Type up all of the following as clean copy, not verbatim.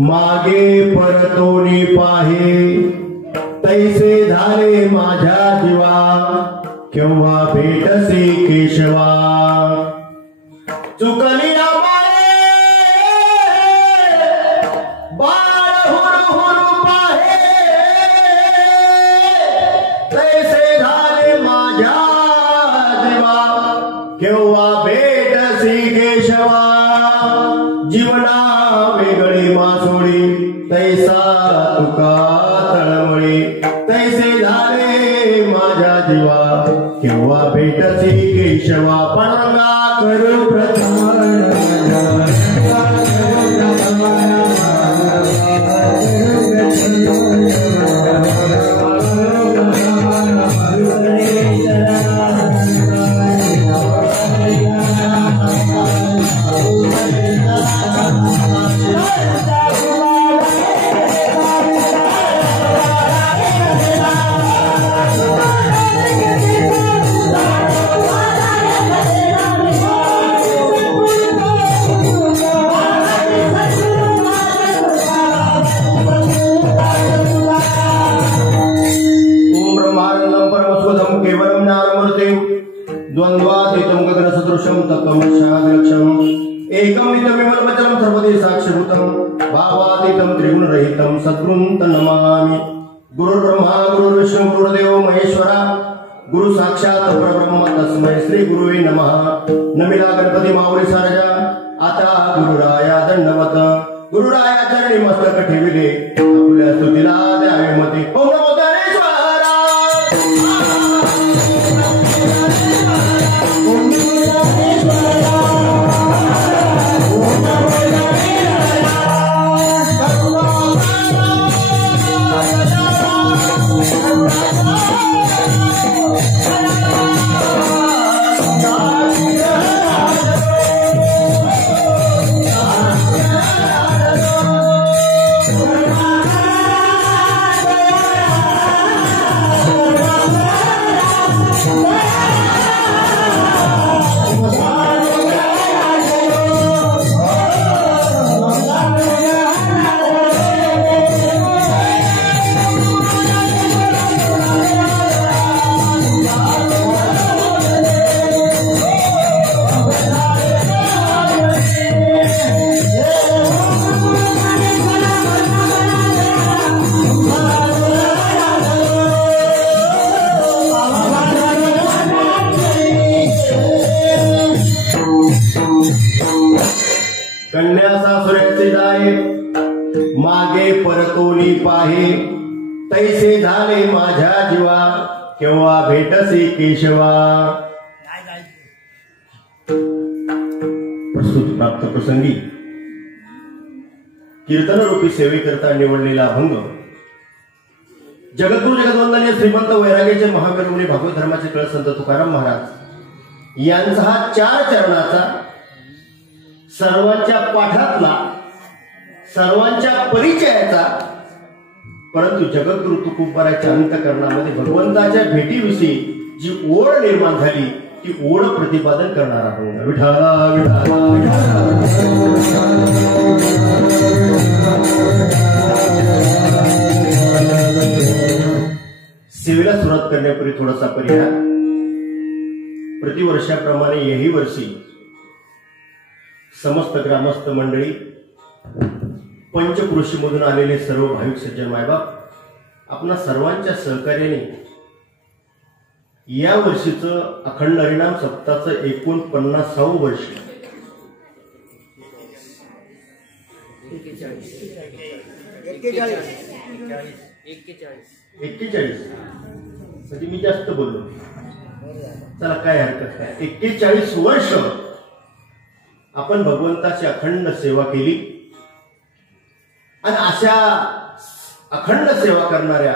मागे परतोनी पाहे तैसे झाले माझ्या जीवा केव्हा भेटसी केशवा चुकली ना बाळ हुरू हुरू पाहे तैसे झाले माझ्या जीवा केव्हा भेटसी केशवा जीवना वेगळी मासोळी तैसा तुका तळमळी तैसे झाले माझ्या जीवा केव्हा भेटसी केशवा पणंगा करू प्रचार द्वंद्वातीतं गगनसदृशं तत्त्वमस्यादिलक्षणम् एकमिदमेव वचनं सर्वदे साक्षिभूतं भावातीतं त्रिगुणरहितं सद्गुरुं नमामि। गुरुर्ब्रह्मा गुरुर्विष्णु गुरुर्देवो महेश्वरा गुरु साक्षात् परब्रह्म तस्मै श्री गुरुवे नमः। नमिला गणपती माऊली सारजा आता गुरुराया दंडवत गुरुराया चरणी मस्तक ठेविले आपल्या स्तुतीला द्यावे मते। ओम नमो गणेशाय मागे परतोनी पाहे तैसे झाले माझ्या जीवा केव्हा भेटसी केशवा। प्रस्तुत प्राप्त प्रसंगी कीर्तन रूपी सेवेकरता निवडलेला अभंग जगद्गुरु जगद्वंदनीय श्रीमंत वैराग्याचे महावीर मुनी भागवत धर्माचे कळसंत तुकाराम महाराज यांचा हा 4 चरणाचा सर्वांच्या पाठातला सर्वांच्या परिचयाचा परंतु जगद्गुरु तुकोबाराच्या अंतःकरणामध्ये भगवंताच्या भेटीविषयी जी ओढ निर्माण झाली ती ओढ प्रतिपादन करणार आहोत। विठाला विठाला सेवेला सुरुवात करण्यापूर्वी थोडासा परिहार। प्रतिवर्षाप्रमाणे यही वर्षी समस्त ग्रामस्थ मंडळी पंचक्रोशीमधून आलेले सर्व भाविक सज्जन मायबाप आपणा सर्वांच्या सहकार्याने या वर्षीचं अखंड हरिनाम सप्ताहाचं 49वं वर्ष 41 म्हणजे मी जास्त बोललो चला काय हरकत नाही। 41 वर्ष आपण भगवंताची अखंड सेवा केली आणि अशा अखंड सेवा करणाऱ्या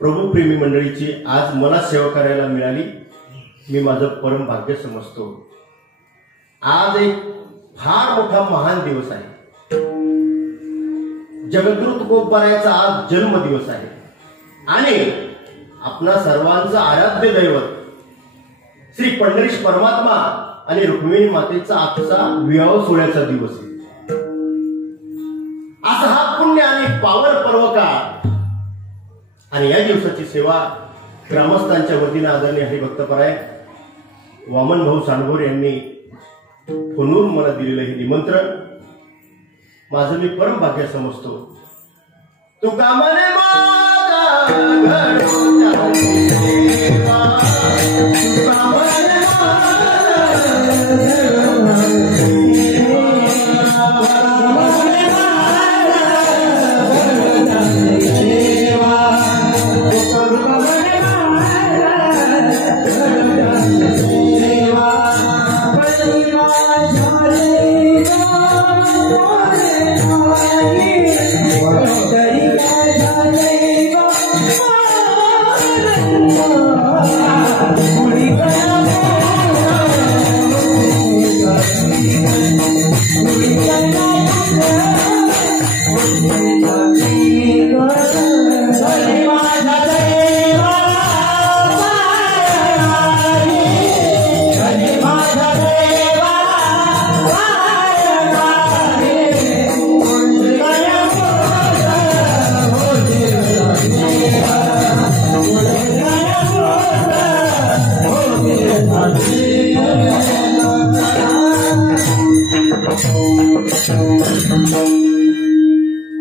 प्रभुप्रेमी मंडळीची आज मला सेवा करायला मिळाली मी माझं परम भाग्य समजतो। आज एक फार मोठा महान दिवस आहे। जगद्गुरु तुकोबारायाचा आज जन्मदिवस आहे आणि आपणा सर्वांचं आराध्य दैवत श्री पंढरीश परमात्मा आणि रुक्मिणी मातेचा आजचा विवाह सोहळ्याचा दिवस आहे। दिवसाची सेवा ग्रामस्थांच्या वतीने आदरणीय हरिभक्तपराय वामन भाऊ सांडभोर यांनी फोनवरून मला दिलेलं हे निमंत्रण माझं मी परम भाग्य समजतो. तू कामाने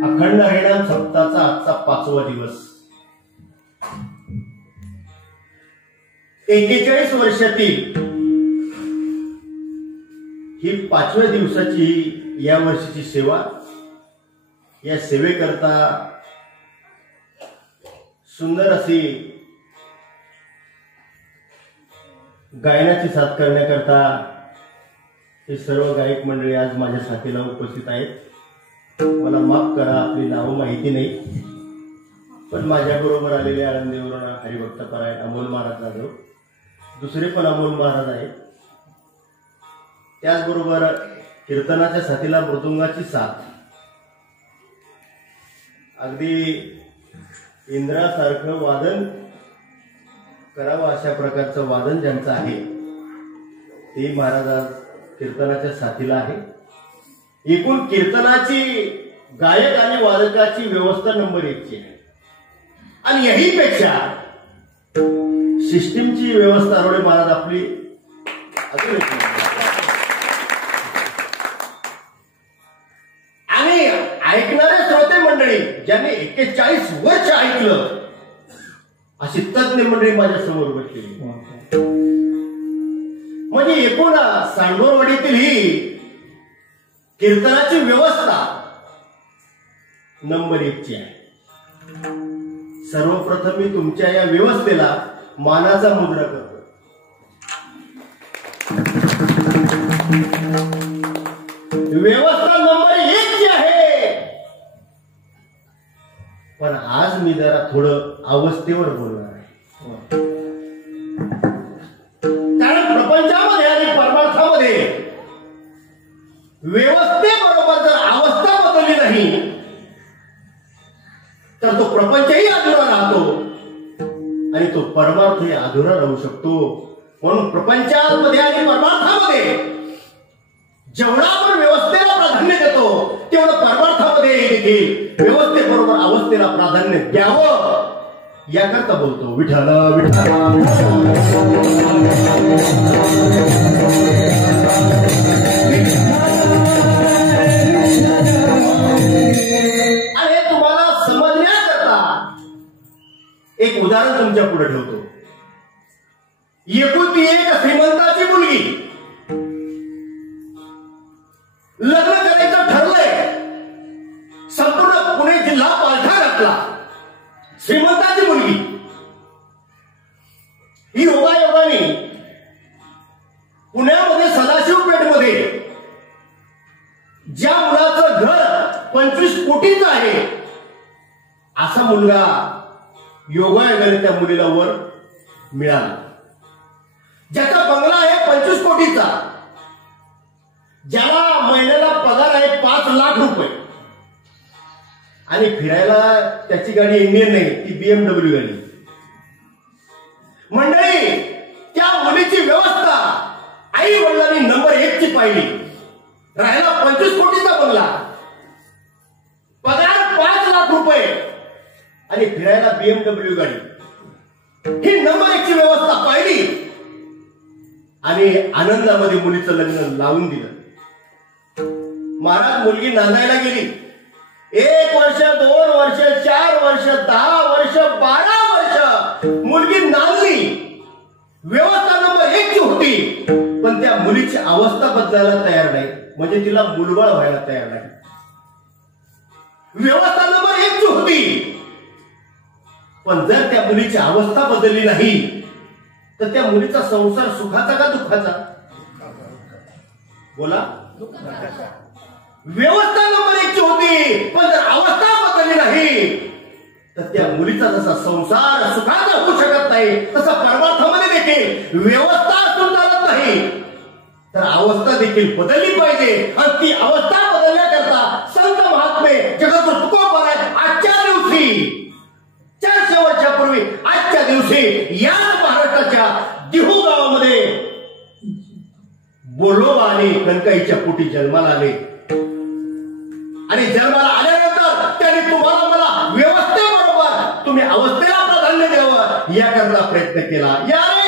अखंड हरिनाम सप्ताहाचा आजचा 5वा दिवस. 41 वर्षातील ही 5व्या दिवसाची या वर्षीची सेवा. या सेवेकरता सुंदर अशी गायनाची साथ करण्याकरता हे सर्व गायक मंडळी आज माझ्या साथीला उपस्थित आहेत. मला माफ करा, आपली नावं माहिती नाही, पण माझ्याबरोबर आलेले आळंदीवरून हरिभक्तपराय अमोल महाराज जाधव, दुसरे पण अमोल महाराज आहेत. त्याचबरोबर कीर्तनाच्या साथीला मृदुंगाची साथ, अगदी इंद्रासारखं वादन करावं अशा प्रकारचं वादन ज्यांचं आहे ते महाराज आज कीर्तनाच्या साथीला आहे. एकूण कीर्तनाची गायक आणि वादकाची व्यवस्था नंबर 1ची आहे. आणि याहीपेक्षा सिस्टीमची व्यवस्था रोडे महाराज आपली अजून एक. आणि ऐकणारे श्रोते मंडळी ज्यांनी 41 वर्ष ऐकलं अशी तज्ञ मंडळी माझ्या समोर बसलेली. म्हणजे एकूण सांडोरवाडीतील ही कीर्तनाची व्यवस्था नंबर 1ची आहे. सर्वप्रथम मी तुमच्या या व्यवस्थेला मानाचा मुद्रा करतो. व्यवस्था नंबर 1ची आहे. पण आज मी जरा थोडं अवस्थेवर बोलणार आहे. कारण प्रपंचामध्ये आणि परमार्थामध्ये व्यवस्थेबरोबर जर अवस्था बदलली नाही तर तो प्रपंचही अधुरा राहतो आणि तो परमार्थही अधुरा राहू शकतो. म्हणून प्रपंचामध्ये आणि परमार्थामध्ये जेवढा आपण व्यवस्थेला प्राधान्य देतो तेवढं परमार्थामध्ये देखील व्यवस्थेबरोबर अवस्थेला प्राधान्य द्यावं याकरता बोलतो. विठ्ठल विठ्ठल. अरे तुम्हाला समजण्याकरता एक उदाहरण तुमच्या पुढे ठेवतो. एकुलती एक श्रीमंताची मुलगी, लग्न करायचं ठरलंय, संपूर्ण पुणे जिल्हा पालथा घातला. श्रीमंताची मुलगी ही योगायोगाने पुण्यामध्ये सदाशिवपेठमध्ये ज्या मुलाचं घर 25 कोटीचं आहे असा मुलगा योगायोगाने त्या मुलीला वर मिळाला. ज्याचा बंगला आहे 25 कोटीचा, ज्याला महिन्याला पगार आहे 5 लाख रुपये आणि फिरायला त्याची गाडी इंडियन नाही, ती BMW गाडी. मंडळी, त्या मुलीची व्यवस्था आई वडिलांनी नंबर 1ची पाहिली. राहिला 25 कोटीचा बंगला, पगार 5 लाख रुपये आणि फिरायला BMW गाडी. आणि आनंदामध्ये मुलीचं लग्न लावून दिलं. महाराज मुलगी नांदायला गेली. 1 वर्ष, 2 वर्ष, 4 वर्ष, 10 वर्ष, 12 वर्ष मुलगी नांदली. व्यवस्था नंबर 1 ची होती, पण त्या मुलीची अवस्था बदलायला तयार नाही, म्हणजे तिला मुलबाळ व्हायला तयार नाही. व्यवस्था नंबर 1 ची होती, पण जर त्या मुलीची अवस्था बदलली नाही तर त्या मुलीचा संसार सुखाचा का दुःखाचा? बोला. व्यवस्था नंबर 1 ची होती, पण जर अवस्था बदलली नाही तर त्या मुलीचा जसा संसार सुखाचा होऊ शकत नाही, तसा परमार्थामध्ये देखील व्यवस्था असून चालत नाही, तर अवस्था देखील बदलली पाहिजे. आणि ती अवस्था बदलण्याकरता संत महात्मे जगद्गुरु तुकोबा आहेत. आजच्या दिवशी 400 वर्षापूर्वी आजच्या दिवशी या महाराष्ट्राच्या दिहू गावामध्ये बोलोबा आणि कणकाईच्या पोटी जन्माला आले. आणि जन्माला आल्यानंतर त्यांनी तुम्हाला मला व्यवस्थेबरोबर तुम्ही अवस्थेला प्राधान्य द्यावं याकरता प्रयत्न केला. यारे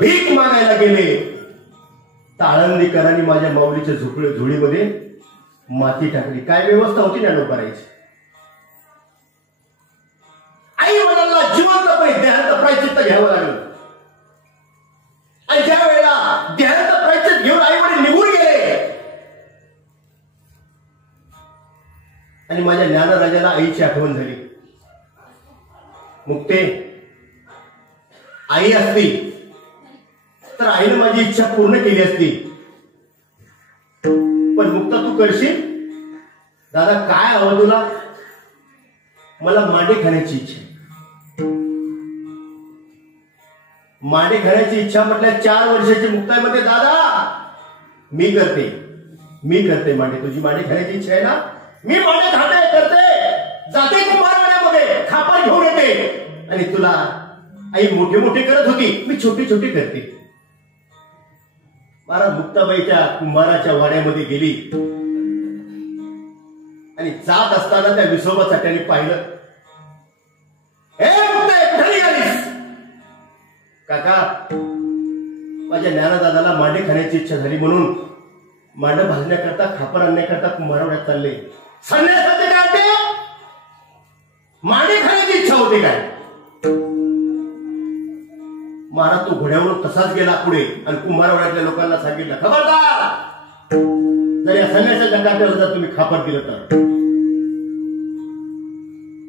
भीक मागायला गेले. ताळंदीकरांनी माझ्या माऊलीच्या झोळीमध्ये माती टाकली. काय व्यवस्था होती ज्ञानोबाराची? आई वडिलांना जिवंतपणे देहांत प्रायचित्त घ्यावं लागलं. आणि ज्या वेळेला देहांत प्रायचित्त घेऊन आई वडील निघून गेले आणि माझ्या ज्ञानराजाला आईची आठवण झाली. मुक्ते, आई असती तर आईने माझी इच्छा पूर्ण केली असती. पण मुक्ता तू करशील? दादा काय हवं तुला? मला मांडे खाण्याची इच्छा. मांडे खाण्याची इच्छा म्हटल्या 4 वर्षाची मुक्ताईमध्ये दादा मी करते मांडे. तुझी मांडे खाण्याची इच्छा आहे ना? मी मांडे करते, जाते कुंभारवाड्यामध्ये खापर घेऊन येते. आणि तुला आई मोठे मोठे करत होती, मी छोटे छोटे करते. महाराज मुक्ताबाईच्या कुंभाराच्या वाड्यामध्ये गेली आणि जात असताना त्या विसोबा चाट्याने पाहिलं. हे मुक्ताई, कुठे निघालीस? काका, माझ्या ज्ञानदादाला मांडे खाण्याची इच्छा झाली म्हणून मांड भाजण्याकरता खापर आणण्याकरता कुंभारवाड्यात चालले. संन्यासाचे काय ते? मांडे खाण्याची इच्छा होती काय? महाराज तो घोड्यावरून तसाच गेला पुढे आणि कुंभारवाड्यातल्या लोकांना सांगितलं, खबरदार, जर या संन्यासाच्या काट्यावर जर तुम्ही खापर दिलं तर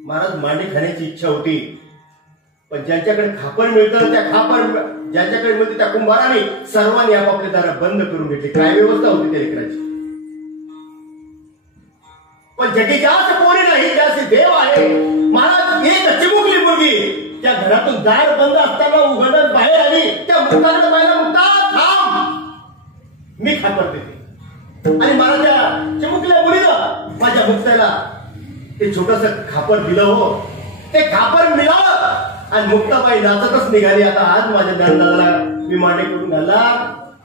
महाराज मांडे खाण्याची इच्छा होती, पण ज्यांच्याकडे खापर मिळतं त्या खापर ज्यांच्याकडे मिळते त्या कुंभाराने सर्वांनी आपापले दार बंद करून घेतले. काय व्यवस्था होती त्या लेकराची. पण जगी जास्त कोणी नाही, त्याचे देव आहे. महाराज एक चिमुकली मुलगी त्या घरातून दार बंद असताना उघडत बाहेर आली. त्या मुक्ताकडे पाहिला, मुक्ता थांब, मी खापर देते. आणि मला त्या चिमुकल्या मुलीनं माझ्या मुक्ताला ते छोटस खापर दिलं. हो, ते खापर मिळालं आणि मुक्ताबाई नाचतच निघाली. आता आज माझ्या ज्ञानदादाला मी मांडे करून घालला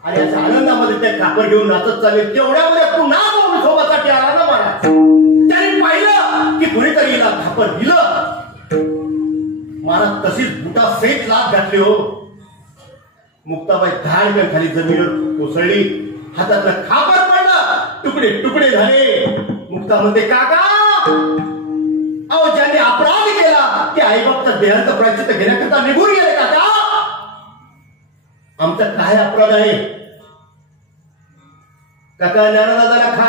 आणि अशा आनंदामध्ये ते खापर घेऊन नाचत चालले. तेवढ्यामध्ये पुन्हा सोबतसाठी आला ना महाराज. त्यांनी पाहिलं की कुणीतरी हिला खापर दिलं. महाराज तशीच बुटा सहित लाथ घातली. हो, मुक्ताबाई धाडकन खाली जमिनीवर कोसळली. हातातलं खापर पडलं, तुकडे तुकडे झाले. मुक्ता म्हणते, काका अहो, ज्यांनी अपराध केला ते आईबापचा देहांत प्रायश्चित्त घेण्याकरता निघून गेले. काका आमचा काय अपराध आहे? काका ज्ञानदादाला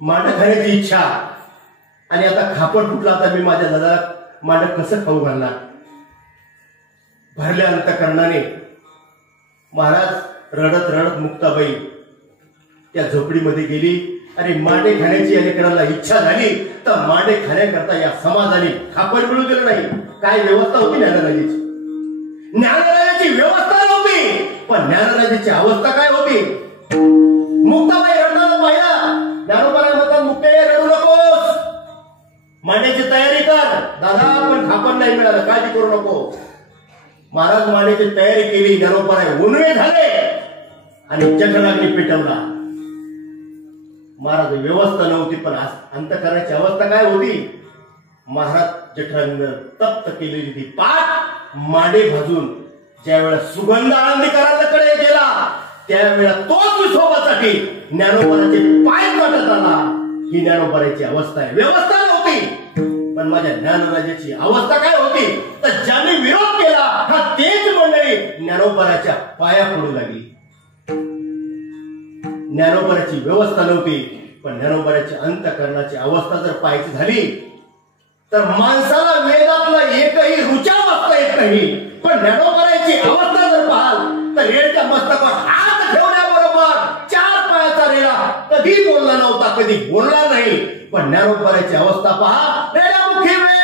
मांड खाण्याची इच्छा आणि आता खापर फुटला. आता मी माझ्या दादाला मांड कसं खाऊ घालणार? भरल्या अंतकरणाने महाराज रडत रडत मुक्ताबाई त्या झोपडीमध्ये गेली आणि मांडे खाण्याची या लेकराला इच्छा झाली तर मांडे खाण्याकरता या समाजाने खापर मिळू दिलं नाही. काय व्यवस्था होती ज्ञानराजाची? ज्ञानराजाची व्यवस्था नव्हती, पण ज्ञानराजाची अवस्था काय होती? मुक्ताबाई रडताना पाहिला. ज्ञानोबाला म्हणतात, मुक्ते रडू नकोस, मांड्याची तयारी कर. दादा पण खापर नाही मिळालं, काळजी करू नको. महाराज मांड्याची तयारी केली. ज्ञानोबाला उन्हे झाले आणि जगलाग्नी पेटवला. महाराज व्यवस्था नव्हती, पण अंतकरणाची अवस्था काय होती? महाराज जठरांग तप्त केलेली ती पाठ मांडे भाजून ज्यावेळेला सुगंध आनंदीकरांकडे गेला त्यावेळेला तोच विठोबासाठी ज्ञानोबाचे पाय काटत आला. ही ज्ञानोबाची अवस्था आहे. व्यवस्था नव्हती, पण माझ्या ज्ञानराजाची अवस्था काय होती? तर ज्याने विरोध केला हा तेच मंडळी ज्ञानोबाच्या पाया पडू लागली. ज्ञानोबाची व्यवस्था नव्हती, पण ज्ञानोबाची अंतकरणाची अवस्था जर पाहायची झाली तर माणसाला वेदातलं एकही रुचा वाचता येत नाही. पण ज्ञानोबाची अवस्था जर पाहाल तर रेडच्या मस्तकावर हात ठेवण्याबरोबर चार पायाचा रेडा कधी बोलला नव्हता, कधी बोलला नाही. पण ज्ञानोबाची अवस्था पहा. रेडामुखी वेद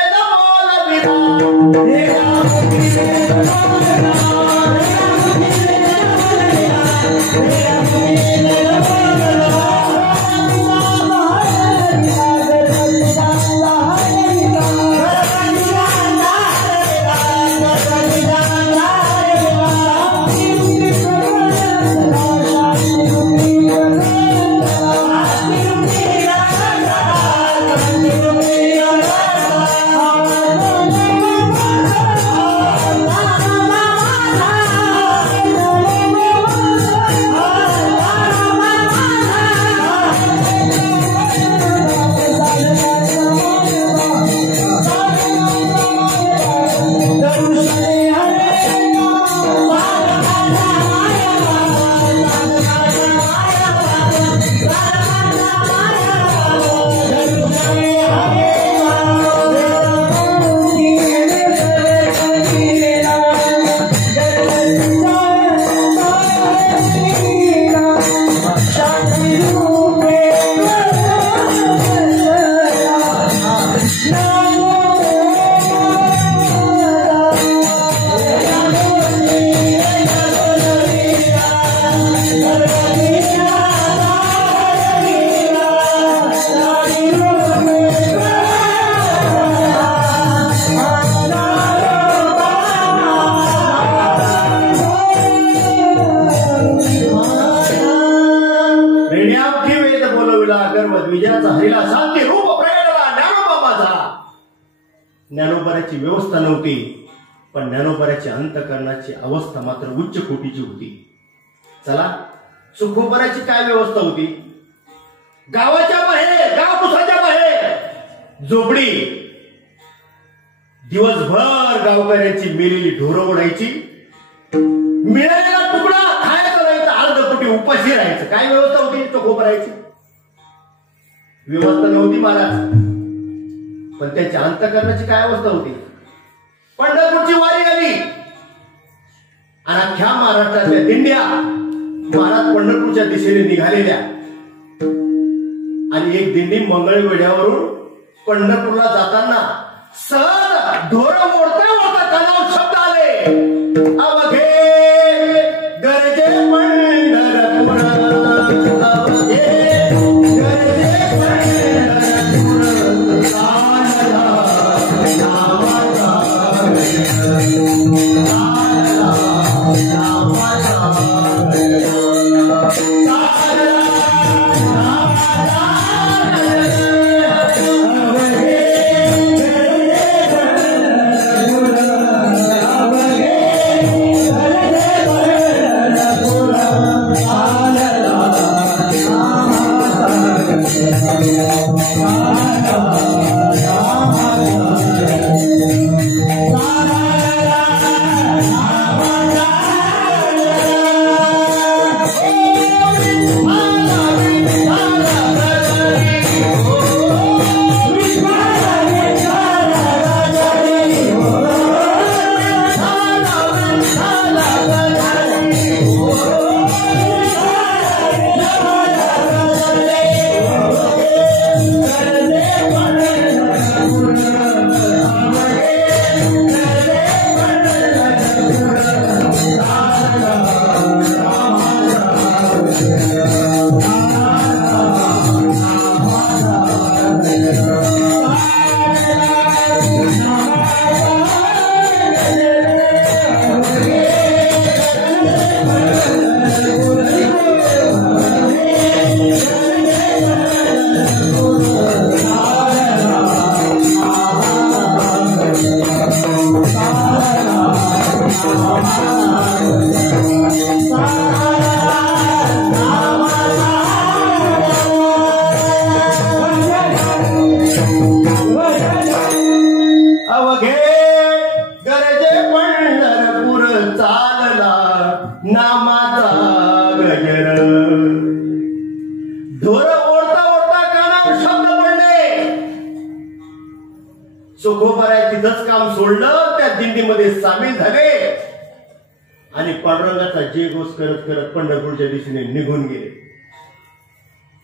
ज्ञानोबाची व्यवस्था नव्हती, पण ज्ञानोबाची अंतकरणाची अवस्था मात्र उच्च कोटीची होती. चला, सुखोबराची काय व्यवस्था होती? गावाच्या बाहेर, गावकुसाच्या बाहेर झोपडी. दिवसभर गावकऱ्यांची मेलेली ढोरं ओढायची. मिळालेला तुकडा खायचा नाही तर अर्धपोटी उपाशी राहायचं. काय व्यवस्था होती सुखोबराची? व्यवस्था नव्हती महाराज. पण त्याच्या अंतःकरणाची काय अवस्था होती. पंढरपूरची वारी आली आणि अख्ख्या महाराष्ट्रातल्या दिंड्या महाराज पंढरपूरच्या दिशेने निघालेल्या आणि एक दिंडी मंगळवेढ्यावरून पंढरपूरला जाताना सहज ढोर मोडता मोडता कानावर शब्द आले, अवघे गरजे पंढरपूर, अवघे गरजे पंढरपूर, आला नावाचा तिथंच काम सोडलं, त्या दिंडीमध्ये सामील झाले आणि पांडुरंगाचा जे घोष करत करत पंढरपूरच्या दिशेने निघून गेले.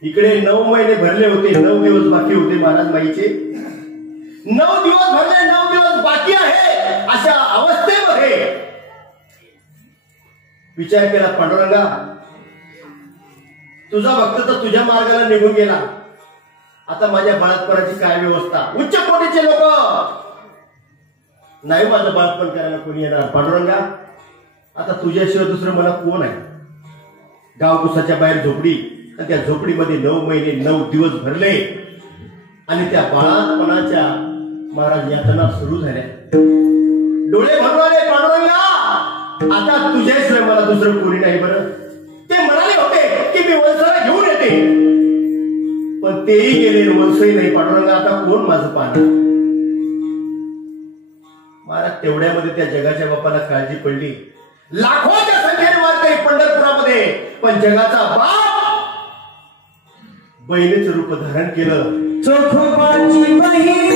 इकडे 9 महिने भरले होते, 9 दिवस बाकी होते महाराज माईचे. 9 दिवस भरले, 9 दिवस बाकी आहे. अशा अवस्थेमध्ये विचार केला, पांडुरंगा तुझा भक्त तर तुझ्या मार्गाला निघून गेला, आता माझ्या बाळातपणाची काय व्यवस्था. उच्च कोटीचे लोक नाही माझं बाळपण करायला कोणी येणार. पांडुरंगा आता तुझ्याशिवाय दुसरं मला कोण आहे. गावकुसाच्या बाहेर झोपडी, आणि त्या झोपडीमध्ये 9 महिने 9 दिवस भरले आणि त्या बाळापणाच्या महाराज यातना सुरू झाल्या. डोळे भरून आले, पांडुरंगा आता तुझ्याशिवाय मला दुसरं कोणी नाही. बरं ते म्हणाले होते की मी वंशाला घेऊन येते, पण तेही गेले, वंशही नाही. पांडुरंगा आता कोण माझं पाहणार. महाराज तेवढ्यामध्ये त्या जगाच्या बापाला काळजी पडली. लाखोच्या संख्येने वारकरी पंढरपुरामध्ये, पण जगाचा बाप बहिणीचं रूप धारण केलं. चोखोबाची बहीण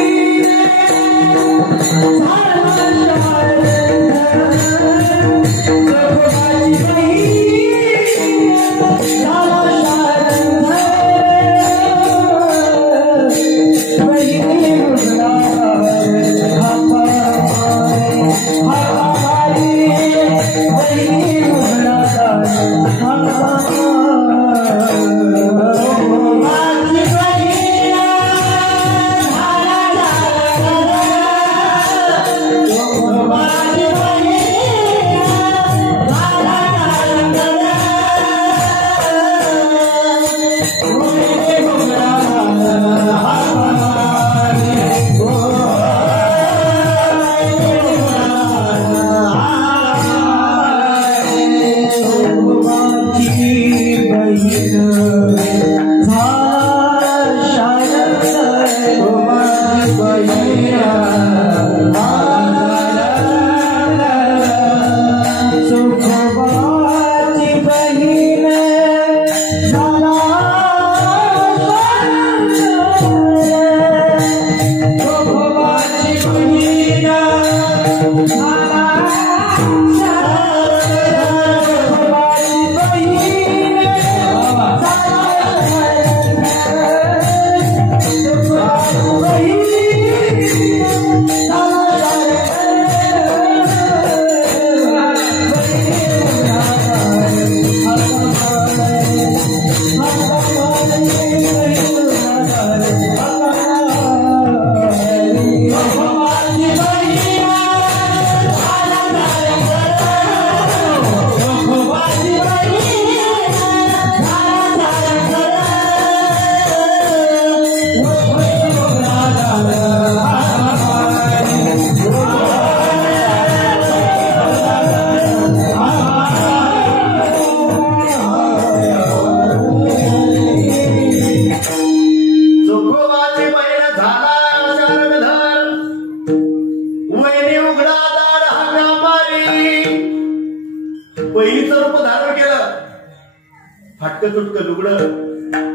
फाटक चुटक लुगडं,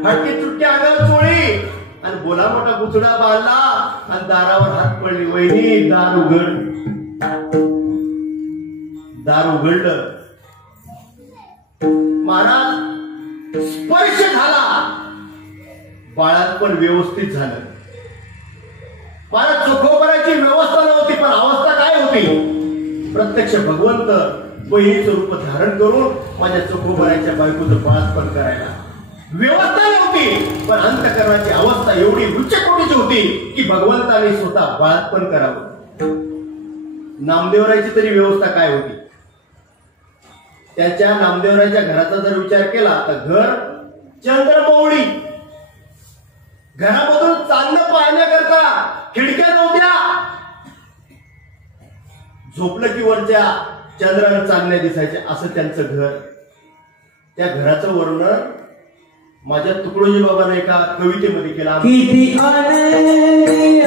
फाटकी चुटकी अंगावर चोळी आणि बोला मोठा बुचडा बांधला आणि दारावर हात पडली. वहिनी दार उघड. दार उघडलं. महाराज स्पर्श झाला. बाळात पण व्यवस्थित झालं. महाराज चोखोबराची व्यवस्था नव्हती पण अवस्था काय होती? प्रत्यक्ष भगवंत बहिणीचं रूप धारण करून माझ्या चोखोबराच्या बायकोचं बाळातपण करायला. व्यवस्था नव्हती पण अंतःकरणाची अवस्था एवढी उच्च कोटीची होती की भगवंताने स्वतः बाळातपण करावं. नामदेवरायची तरी व्यवस्था काय होती? त्यांच्या नामदेवरायच्या घराचा जर विचार केला तर घर चंद्रमौळी. घरामधून चांदणं पाहण्याकरता खिडक्या नव्हत्या. झोपलं की वरच्या चंद्रानं चांदण्या दिसायच्या असं त्यांचं घर. त्या घराचं वर्णन माझ्या तुकडोजी बाबाने एका कवितेमध्ये केला. किती आनंदी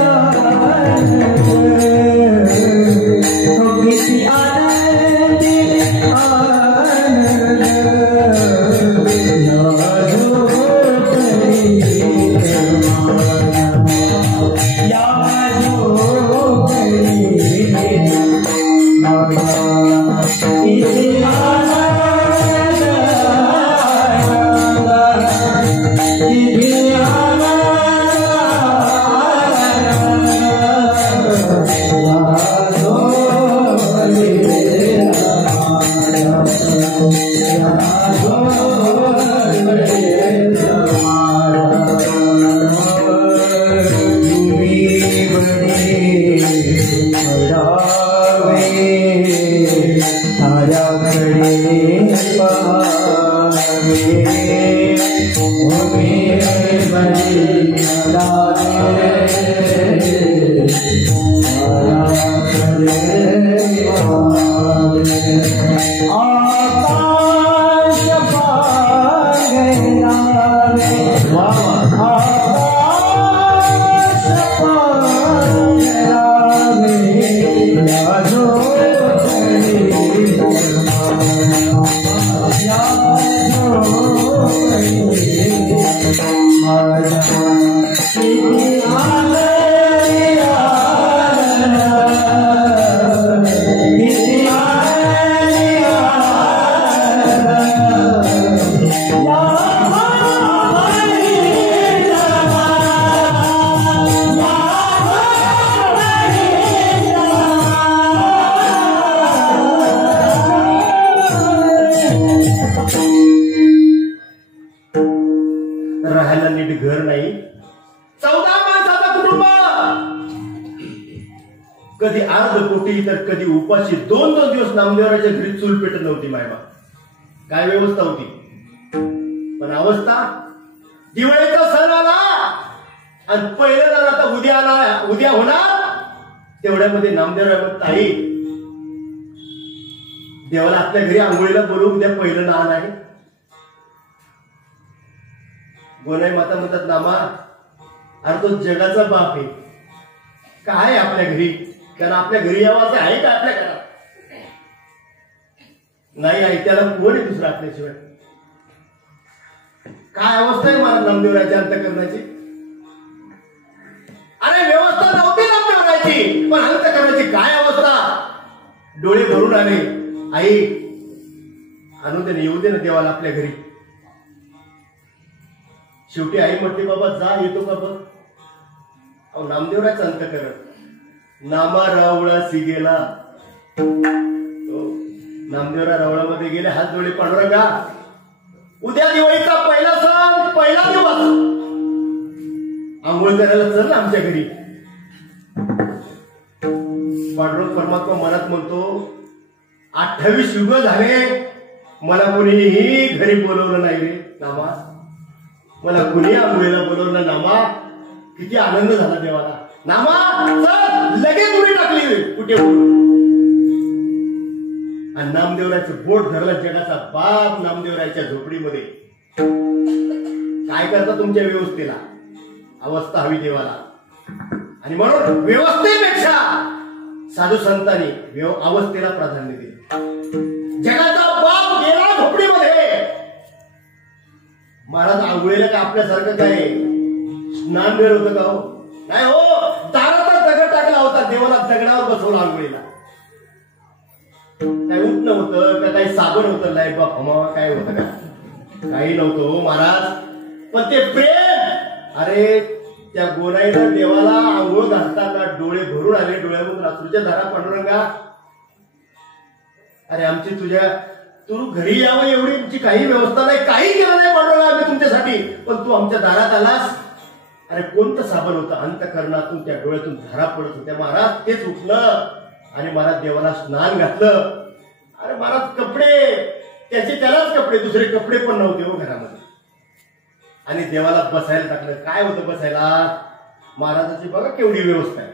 राहायला नीट घर नाही. 14 माणसाचा कुटुंब. कधी अर्ध पोटी तर कधी उपाशी 2-2 दिवस नामदेवराच्या घरी चूल पेटत नव्हती. मायबा काय व्यवस्था होती. पण अवस्था दिवाळीचा सण आला आणि पहिलं जण आता उद्या होणार. तेवढ्यामध्ये नामदेवराय ताई देवाला आपल्या घरी आंघोळीला बोलवून उद्या पहिलं लहान आहे. गोनाई माता म्हणतात नामा अरे तो जगाचा बाप आहे. काय आपल्या घरी? कारण आपल्या घरी यावं आहे का आपल्या घरात? नाही आहे. त्याला कोण आहे दुसरं आपल्याशिवाय? काय अवस्था आहे मला नामदेवरायच्या अंतःकरणाची? अरे व्यवस्था नव्हती नामदेवरायची पण अंतःकरणाची काय अवस्था. डोळे भरून आले. आई आणून त्याने येऊ दे ना देवाला आपल्या घरी. शेवटी आई म्हटली बाबा जा येतो का बघ. अहो नामदेवरायचं अंतःकरण नामा रावळासी गेला. नामदेवराय रावळामध्ये गेले. हात जोडे पांडुरंगा उद्या दिवाळीचा पहिला सण पहिला दिवस आंघोळ करायला चल आमच्या घरी. पांडुरंग परमात्मा मनात म्हणतो 28 युग झाले मला कोणीही घरी बोलवलं नाही रे नामा. मला कुणी आंघोळीला बोलवलं नामा. किती आनंद झाला देवाला. नामा चल लगेच उडी टाकली कुठे आणि नामदेवरायचं बोट धरलं. जगाचा बाप नामदेवरायच्या झोपडीमध्ये. काय करता तुमच्या व्यवस्थेला? अवस्था हवी देवाला. आणि म्हणून व्यवस्थेपेक्षा साधू संतांनी अवस्थेला प्राधान्य दिले. जगाचा बाप गेला झोपडीमध्ये महाराज आंघोळीला का आपल्यासारखं काय स्नान घर होतं का हो? नाही हो, दाराचा दगड टाकला होता, देवाला दगडावर बसवला आंघोळीला. काय उठणं होतं का काही साबण होतं, लाईट बाप काय होतं का? काही नव्हतं हो महाराज. पण ते प्रेम, अरे त्या गोनाईनं देवाला आंघोळ घालताना डोळे भरून आले, डोळ्यामधून अश्रूच्या धारा. पांडुरंगा, अरे आमची तू घरी यावं एवढी तुमची काही व्यवस्था नाही, काही केलं नाही पांडुरंगा आम्ही तुमच्यासाठी, पण तू आमच्या दारात आलास. अरे कोणतं साबण होतं, अंतकरणातून त्या डोळ्यातून धारा पडत होत्या महाराज. तेच उठलं आणि महाराज देवाला स्नान घातलं. अरे महाराज कपडे त्यालाच कपडे, दुसरे कपडे पण नव्हते हो घरामध्ये. आणि देवाला बसायला टाकलं. काय होतं बसायला? महाराजाची बघा केवढी व्यवस्था आहे.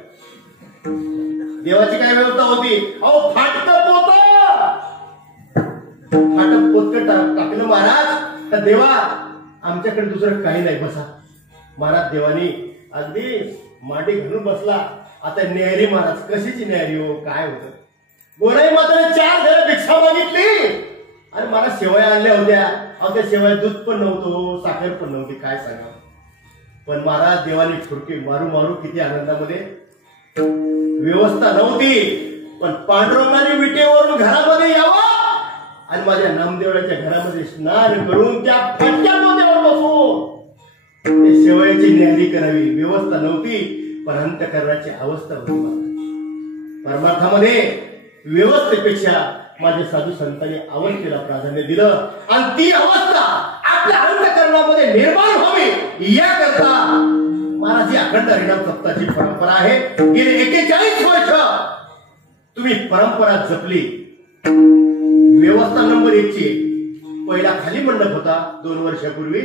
देवाची काय व्यवस्था होती? अहो फाटकं पोत, फाटक पोतकं टाकलं महाराज. तर देवा आमच्याकडे दुसरं काही नाही, बसा. महाराज देवानी अगदी मांडी घालून बसला. आता न्यारी महाराज, कशीची न्यारी हो? काय होतं? गोराई मात्र 4 घरं भिक्षा मागितली आणि मला शेवया आणल्या होत्या. अहो त्या शेवया दूध पण नव्हतं, साखर पण नव्हती, काय सांगा. पण महाराज देवानी फुरकी मारू किती आनंदामध्ये. व्यवस्था नव्हती, पण पांडुरंगाने विटेवरून घरामध्ये यावं आणि माझ्या नामदेवळाच्या घरामध्ये स्नान करून त्या फाटक्या पोत्यावर बसून ते शेवयाची न्यारी करावी. व्यवस्था नव्हती, पण अंतकरणाची अवस्था होती. परमार्थामध्ये व्यवस्थेपेक्षा माझ्या साधू संतांनी अवस्थेला प्राधान्य दिलं आणि ती अवस्था आपल्या अंतकरणामध्ये निर्माण व्हावी याकरता महाराज अखंड हरिनाम सप्ताहाची परंपरा आहे. गेले 41 वर्ष तुम्ही परंपरा जपली. व्यवस्था नंबर 1 ची. पहिला खाली मंडप होता 2 वर्षापूर्वी,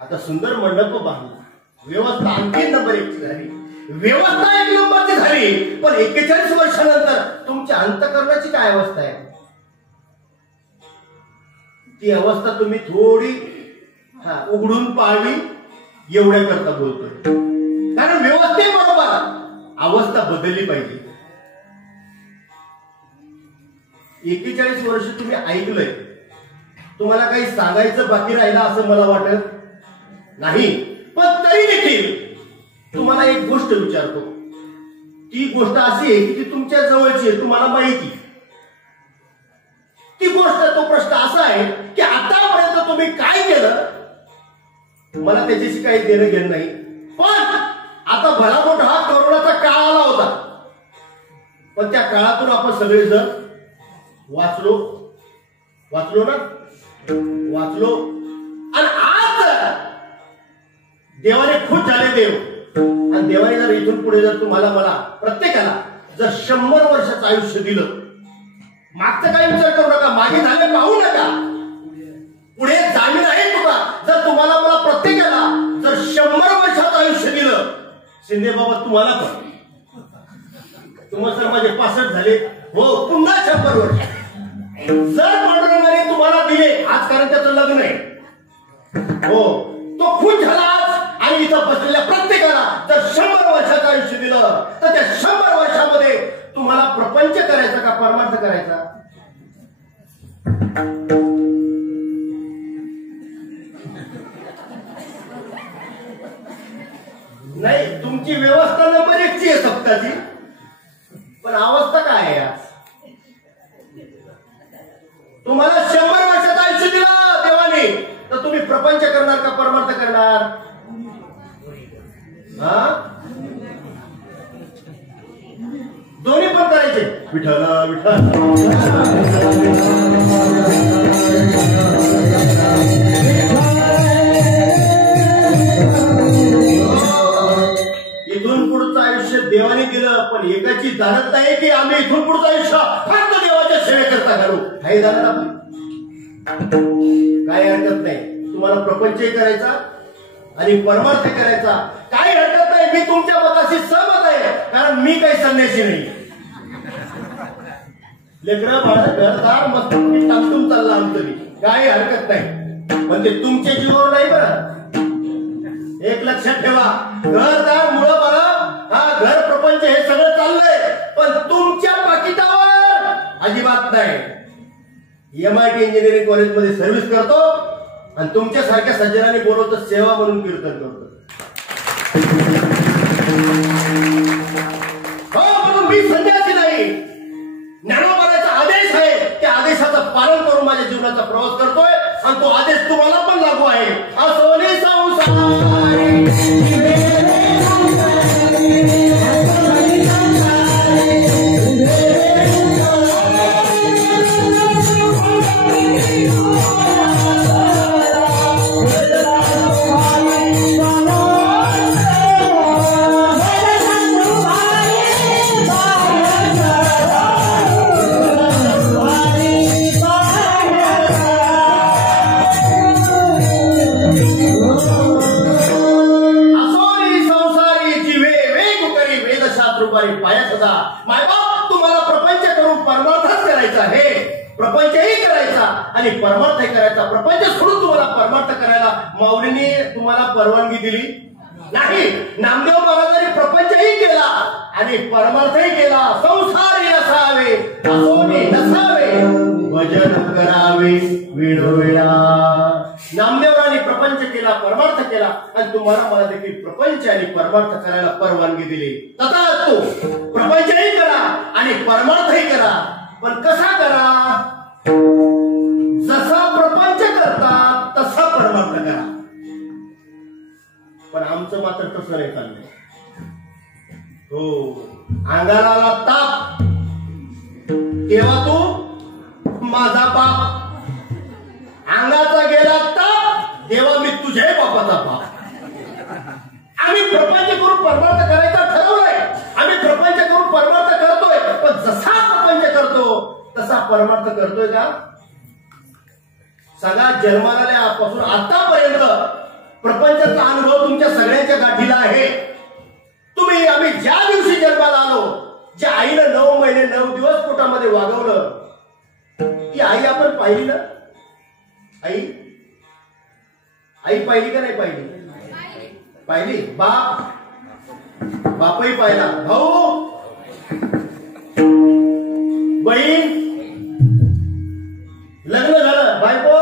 आता सुंदर मंडप बांधला. व्यवस्था आणखी नंबर 1 ची झाली. व्यवस्था 1 नंबरची झाली, पण 41 वर्षानंतर तुमच्या अंतकरणाची काय अवस्था आहे? ती अवस्था तुम्ही थोडी उघडून पाळली एवढ्या करता बोलतोय. कारण व्यवस्थेबरोबर अवस्था बदलली पाहिजे. 41 वर्ष तुम्ही ऐकलंय, तुम्हाला काही सांगायचं बाकी राहिलं असं मला वाटत नाही. पण तरी देखील तुम्हाला एक गोष्ट विचारतो. ती गोष्ट अशी आहे की ती तुमच्या जवळची आहे, तुम्हाला माहिती. ती गोष्ट, तो प्रश्न असा आहे की आतापर्यंत तुम्ही काय केलं, मला त्याच्याशी काही देणं घेणं नाही. पण आता भला मोठा हा कोरोनाचा काळ आला होता, पण त्या काळातून आपण सगळेजण वाचलो ना, वाचलो. आणि आज देवाने खुश झाले देव. आणि देवाने जर इथून पुढे जर तुम्हाला मला प्रत्येकाला जर 100 वर्षाचं आयुष्य दिलं, मागचं काही विचार करू नका, मागे झाले पाहू नका, पुढे जामीन आहे तुका. जर तुम्हाला मला प्रत्येकाला जर 100 वर्षाचं आयुष्य दिलं, शिंदे बाबा तुम्हाला पण, तुम्हाला जर माझे 65 झाले, हो पुन्हा 100 वर्ष जर पांडुरंगाने तुम्हाला दिले, आज कारण त्याचं लग्न आहे, हो तो खून झाला आज. आणि इथं बसलेल्या प्रत्येकाला जर 100 वर्षाचं आयुष्य दिलं, तर त्या 100 वर्षामध्ये तुम्हाला प्रपंच करायचा का परमार्थ करायचा? नाही, तुमची व्यवस्था नंबर 1 ची आहे सप्ताची, पण अवस्था काय आहे आज? तुम्हाला 100 वर्षाचं आयुष्य दिलं देवाने, तर तुम्ही प्रपंच करणार का परमार्थ करणार? दोन्ही पण करायचे. विठ्ठल विठ्ठल इथून पुढचं आयुष्य देवाने दिलं, पण एकाची जाणत नाही की आम्ही इथून पुढचं आयुष्य फक्त देवाच्या सेवेकरता घालू. काही जाणत आपण काही हरकत नाही. तुम्हाला प्रपंचही करायचा आणि परमार्थ करायचा, काही हरकत नाही. मी तुमच्या मताशी सहमत आहे, कारण मी काही संन्यासी नाही. लेकरं बाळ घरदार मस्त तुम्ही टाकून चालला आमचं, काही हरकत नाही. पण ते तुमच्या जीवावर नाही बरं, एक लक्षात ठेवा. घरदार मुळे बाळ हा घर प्रपंच हे सगळं चाललंय, पण तुमच्या पाकिटावर अजिबात नाही. MIT इंजिनिअरिंग कॉलेजमध्ये सर्व्हिस करतो आणि तुमच्यासारख्या सज्जनांनी बोलवतं सेवा म्हणून कीर्तन करतो. म्हणून मी संन्यासी नाही. ज्ञानोबाचा आदेश आहे, त्या आदेशाचं पालन करून माझ्या जीवनाचा प्रवास करतोय आणि तो आदेश तुम्हाला पण लागू आहे. असोनी संसारी आणि परमार्थ करायचा. प्रपंच सोडून तुम्हाला परमार्थ करायला माऊलींनी तुम्हाला परवानगी दिली नाही. नामदेव महाराजांनी प्रपंचही केला आणि परमार्थही केला. संसारी नसावे असोनी नसावे भजन करावे वेळोवेळा. नामदेवांनी प्रपंच केला, परमार्थ केला आणि तुम्हाला मला देखील प्रपंच आणि परमार्थ करायला परवानगी दिली. तथा तो प्रपंचही करा आणि परमार्थही करा, पण कसा करा? जसा प्रपंच करता तसा परमार्थ करा. पण आमचं मात्र तसं नाही चाललंय. हो, अंगाला आला ताप तेव्हा तू माझा बाप, अंगाचा गेला ताप तेव्हा मी तुझ्या बापाचा बाप. आम्ही प्रपंच करून परमार्थ करायचा ठरवलंय. आम्ही प्रपंच करून परमार्थ करतोय, पण जसा प्रपंच करतो तसा परमार्थ करतोय का? सगळा जन्माला आल्यापासून आतापर्यंत प्रपंचाचा अनुभव तुमच्या सगळ्यांच्या गाठीला आहे. आम्ही ज्या दिवशी जन्माला आलो, ज्या आईनं 9 महिने 9 दिवस पोटामध्ये वागवलं, ती आई आपण पाहिली ना? आई पाहिली का नाही पाहिली? पाहिली. बापही पाहिला, भाऊ बहीण, लग्न झालं, बायको,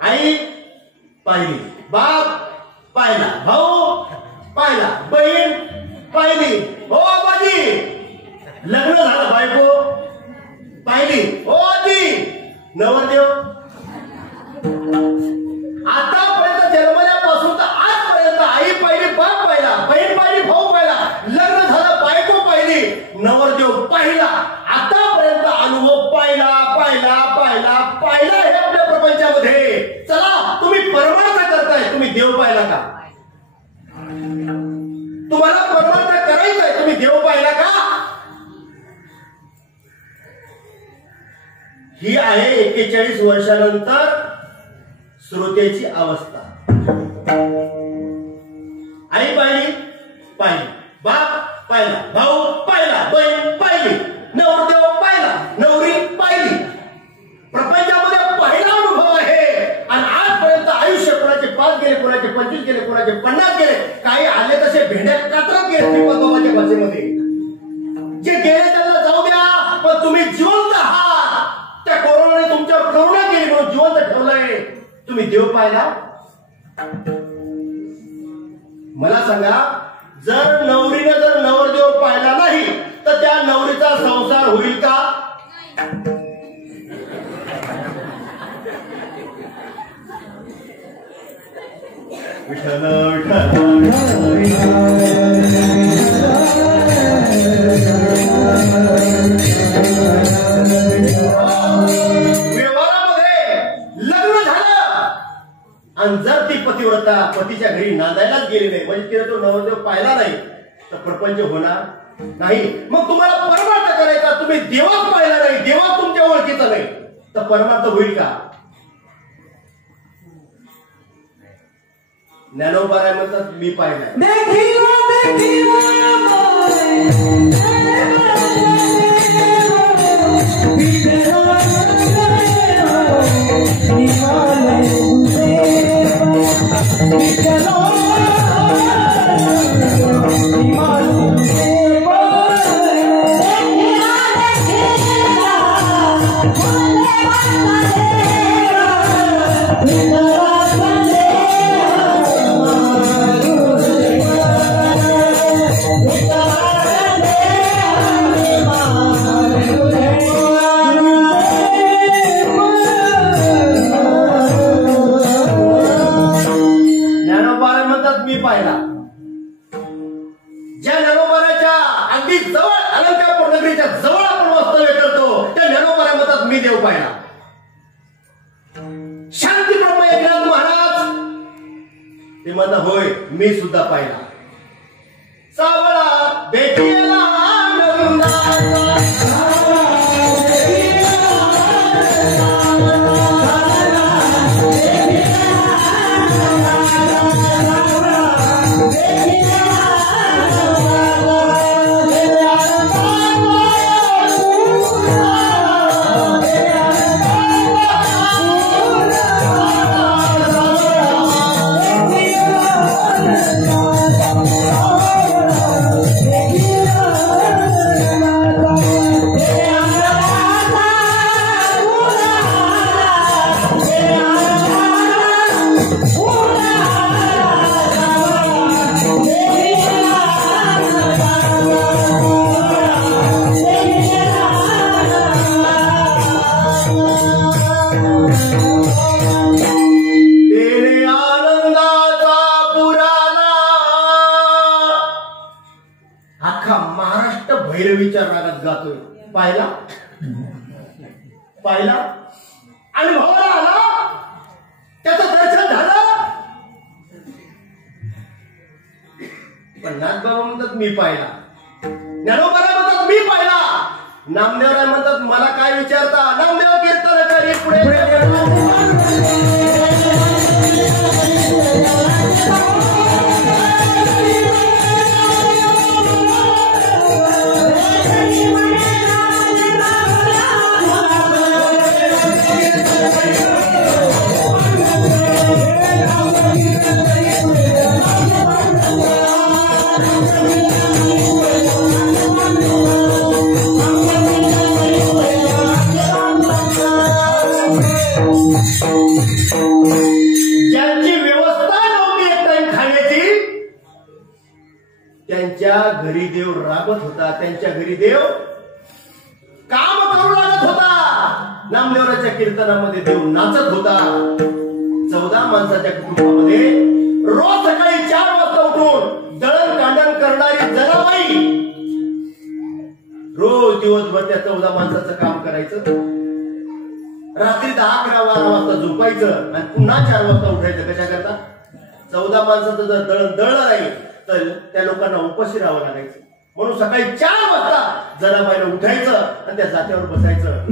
आई पाहिली, बाप पाहिला, भाऊ पाहिला, बहीण पाहिली, हो बाजी, लग्न झालं, बायको पाहिली, हो आजी, नवरदेव. आतापर्यंत जन्मल्यापासून तर आजपर्यंत आई पाहिली, बाप पाहिला, बहीण पाहिली, भाऊ पाहिला, लग्न झालं, बायको पाहिली, नवरदेव पाहिला. आतापर्यंत अनुभव पाहिला पाहिला पाहिला पाहिला हे आपल्या प्रपंचामध्ये. चला, तुम्ही परमार्थ करताय, तुम्ही देव पाहिला का? तुम्हाला परमार्थ करायचंय, तुम्ही देव पाहिला का? ही आहे 41 वर्षानंतर श्रोत्याची अवस्था. आई पाहिली, बाप पाहिला, भाऊ पाहिला, बहीण पाहिली, नवरदेव पाहिला, नवरी पाहिली. प्रपंचामध्ये पहिला अनुभव आहे. आणि आजपर्यंत आयुष्य कोणाचे 5 गेले, कोणाचे 25 गेले, कोणाचे 50 गेले, काही आले तसे भेंड्या कातरत गेले श्रीपादबाबाच्या भाषेमध्ये. जे गेले त्यांना जाऊ द्या, पण तुम्ही जिवंत आहात. त्या कोरोनाने तुमच्यावर करुणा केली म्हणून जिवंत ठेवलंय. तुम्ही देव पाहिला? मला सांगा, जर नवरीने जर नवरदेव पाहिला नाही तर त्या नवरीचा संसार होईल का? विठ्ठल व्यवहारामध्ये लग्न झालं आणि जर ती पतिव्रता पतीच्या घरी नांदायलाच गेली नाही, म्हणजे तिला तो नवरदेव पाहिला नाही, तर प्रपंच होणार नाही. मग तुम्हाला परमार्थ करायचा, तुम्ही देवाच पाहिला नाही, देवा तुमच्या ओळखीचा नाही, तर परमार्थ होईल का? ज्ञानोबा राय म्हणतात, मी पाहिलाय. होय मी सुद्धा पाहिला सावळा भेटीला भैरवीच्या रागात गातोय पाहिला पाहिला आणि भावाला आला त्याचं दर्शन झालं पण नाथबाबा म्हणतात मी पाहिला ज्ञानोबाला म्हणतात मी पाहिला नामदेवराय म्हणतात मला काय विचारता नामदेव कीर्तन करी पुढे ज्यांची व्यवस्था नव्हती एक टाइम खाण्याची त्यांच्या घरी देव राबत होता त्यांच्या घरी देव काम करू लागत होता नामदेवराच्या कीर्तनामध्ये देव नाचत होता 14 माणसाच्या कुटुंबामध्ये रोज सकाळी 4 वाजता उठून दळण कांडण करणारी जनाबाई रोज दिवसभर त्या 14 माणसाचं काम करायचं रात्री 10-11 वाजता झोपायचं आणि पुन्हा 4 वाजता उठायचं कशा करता 14 माणसाचं जर दळण दळलं नाही तर त्या लोकांना उपाशी राहावं लागायचं म्हणून सकाळी 4 वाजता जनाबाईला उठायचं आणि त्या जात्यावर बसायचं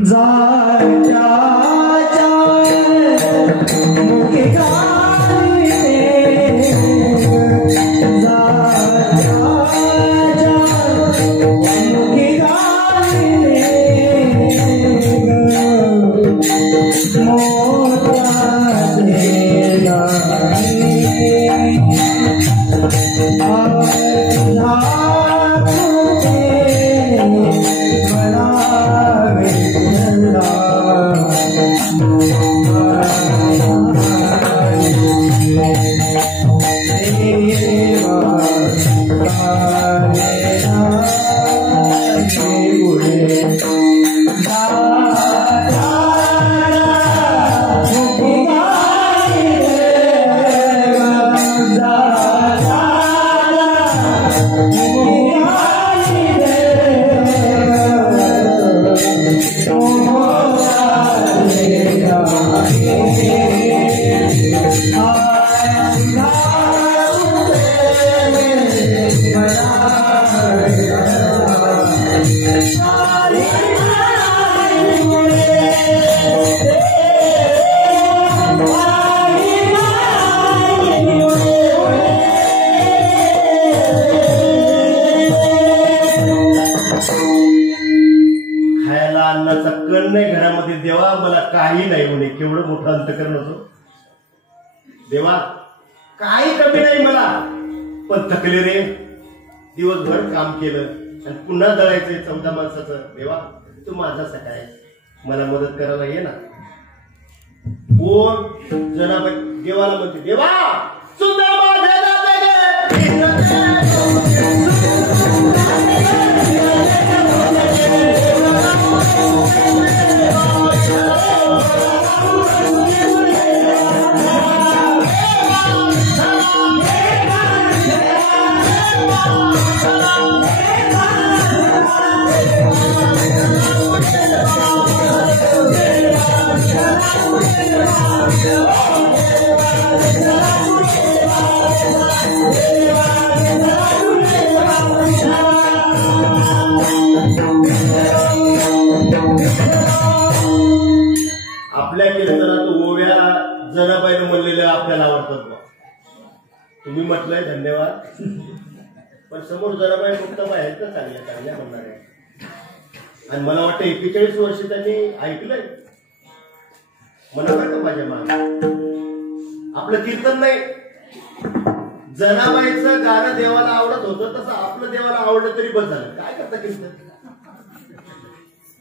घरामध्ये देवा मला काही नाही म्हणे केवढं मोठं अंतकरण होतं देवा काही कमी नाही मला पण थकले रे दिवसभर काम केलं आणि पुन्हा दळायचंय 14 माणसाचं देवा तू माझ्यासाठी आहे मला मदत करायला ये ना कोण जनाबाई देवाला म्हणते, देवा सुंदर माझे दाते आपल्या कीर्तनात ओव्या जनाबाईनं म्हणलेल्या आपल्याला आवडतात. तुम्ही म्हटलंय धन्यवाद, पण समोर जनाबाई फक्त बाहेर तर चांगल्या चांगल्या म्हणणार आहे. आणि मला वाटतं 41 वर्ष त्यांनी ऐकलंय. मला वाटतं माझ्या मागे आपलं कीर्तन नाही, जनाबाईचं गाणं देवाला आवडत होतं तसं आपलं देवाला आवडलं तरी बस झालं. काय करता कीर्तन?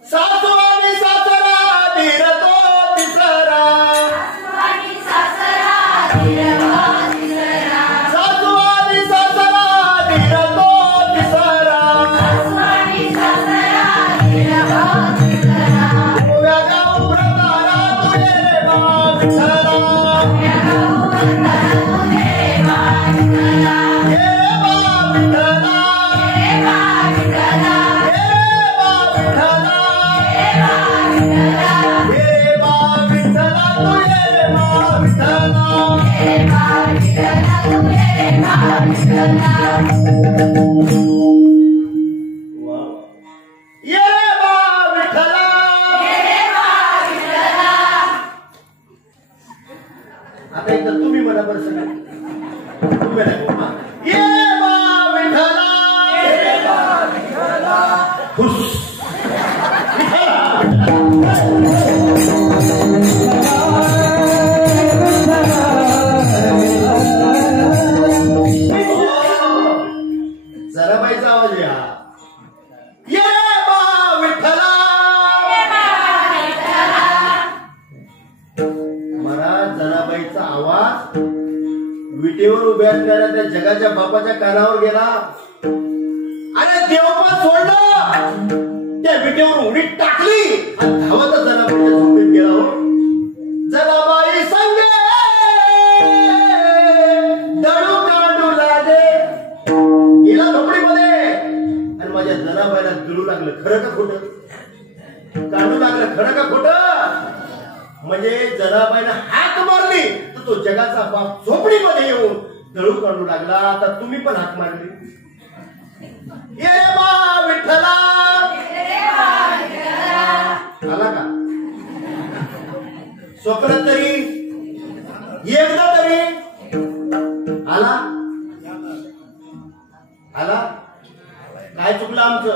सासू आणि सासरा धीरतो तिसरा, सासू आणि सासरा धीरतो तिसरा, ओव्या गाऊ व्रताला तुझे मा विठ्ठला, हे मा विठ्ठला, हे मा विठ्ठला, आता एकदा तुम्ही म्हणा बरं सगळं. तुम्ही म्हणा ये मा विठ्ठला, खुश जनाबाईचा आवाज या ये मा विठ्ठला. महाराज जनाबाईचा आवाज विटेवर उभ्या असणाऱ्या त्या जगाच्या बापाच्या कानावर गेला आणि देव पण सोडलं, त्या विटेवर उडी टाकली आणि धावत जनाबाईच्या झोपेत गेला. हो जनाबाई संगे दळू काढू लागे गेला झोपडीमध्ये आणि माझ्या जनाबाईला दळू लागलं. खरं का खोटं? काढू लागलं. खरं का खोटं? म्हणजे जनाबाईनं हाक मारली तर तो जगाचा बाप झोपडीमध्ये येऊन दळू काढू लागला. आता तुम्ही पण हाक मारली, ये मा विठ्ठला. आला का स्वप्नात तरी? एकदा तरी आला? आला? काय चुकलं आमचं?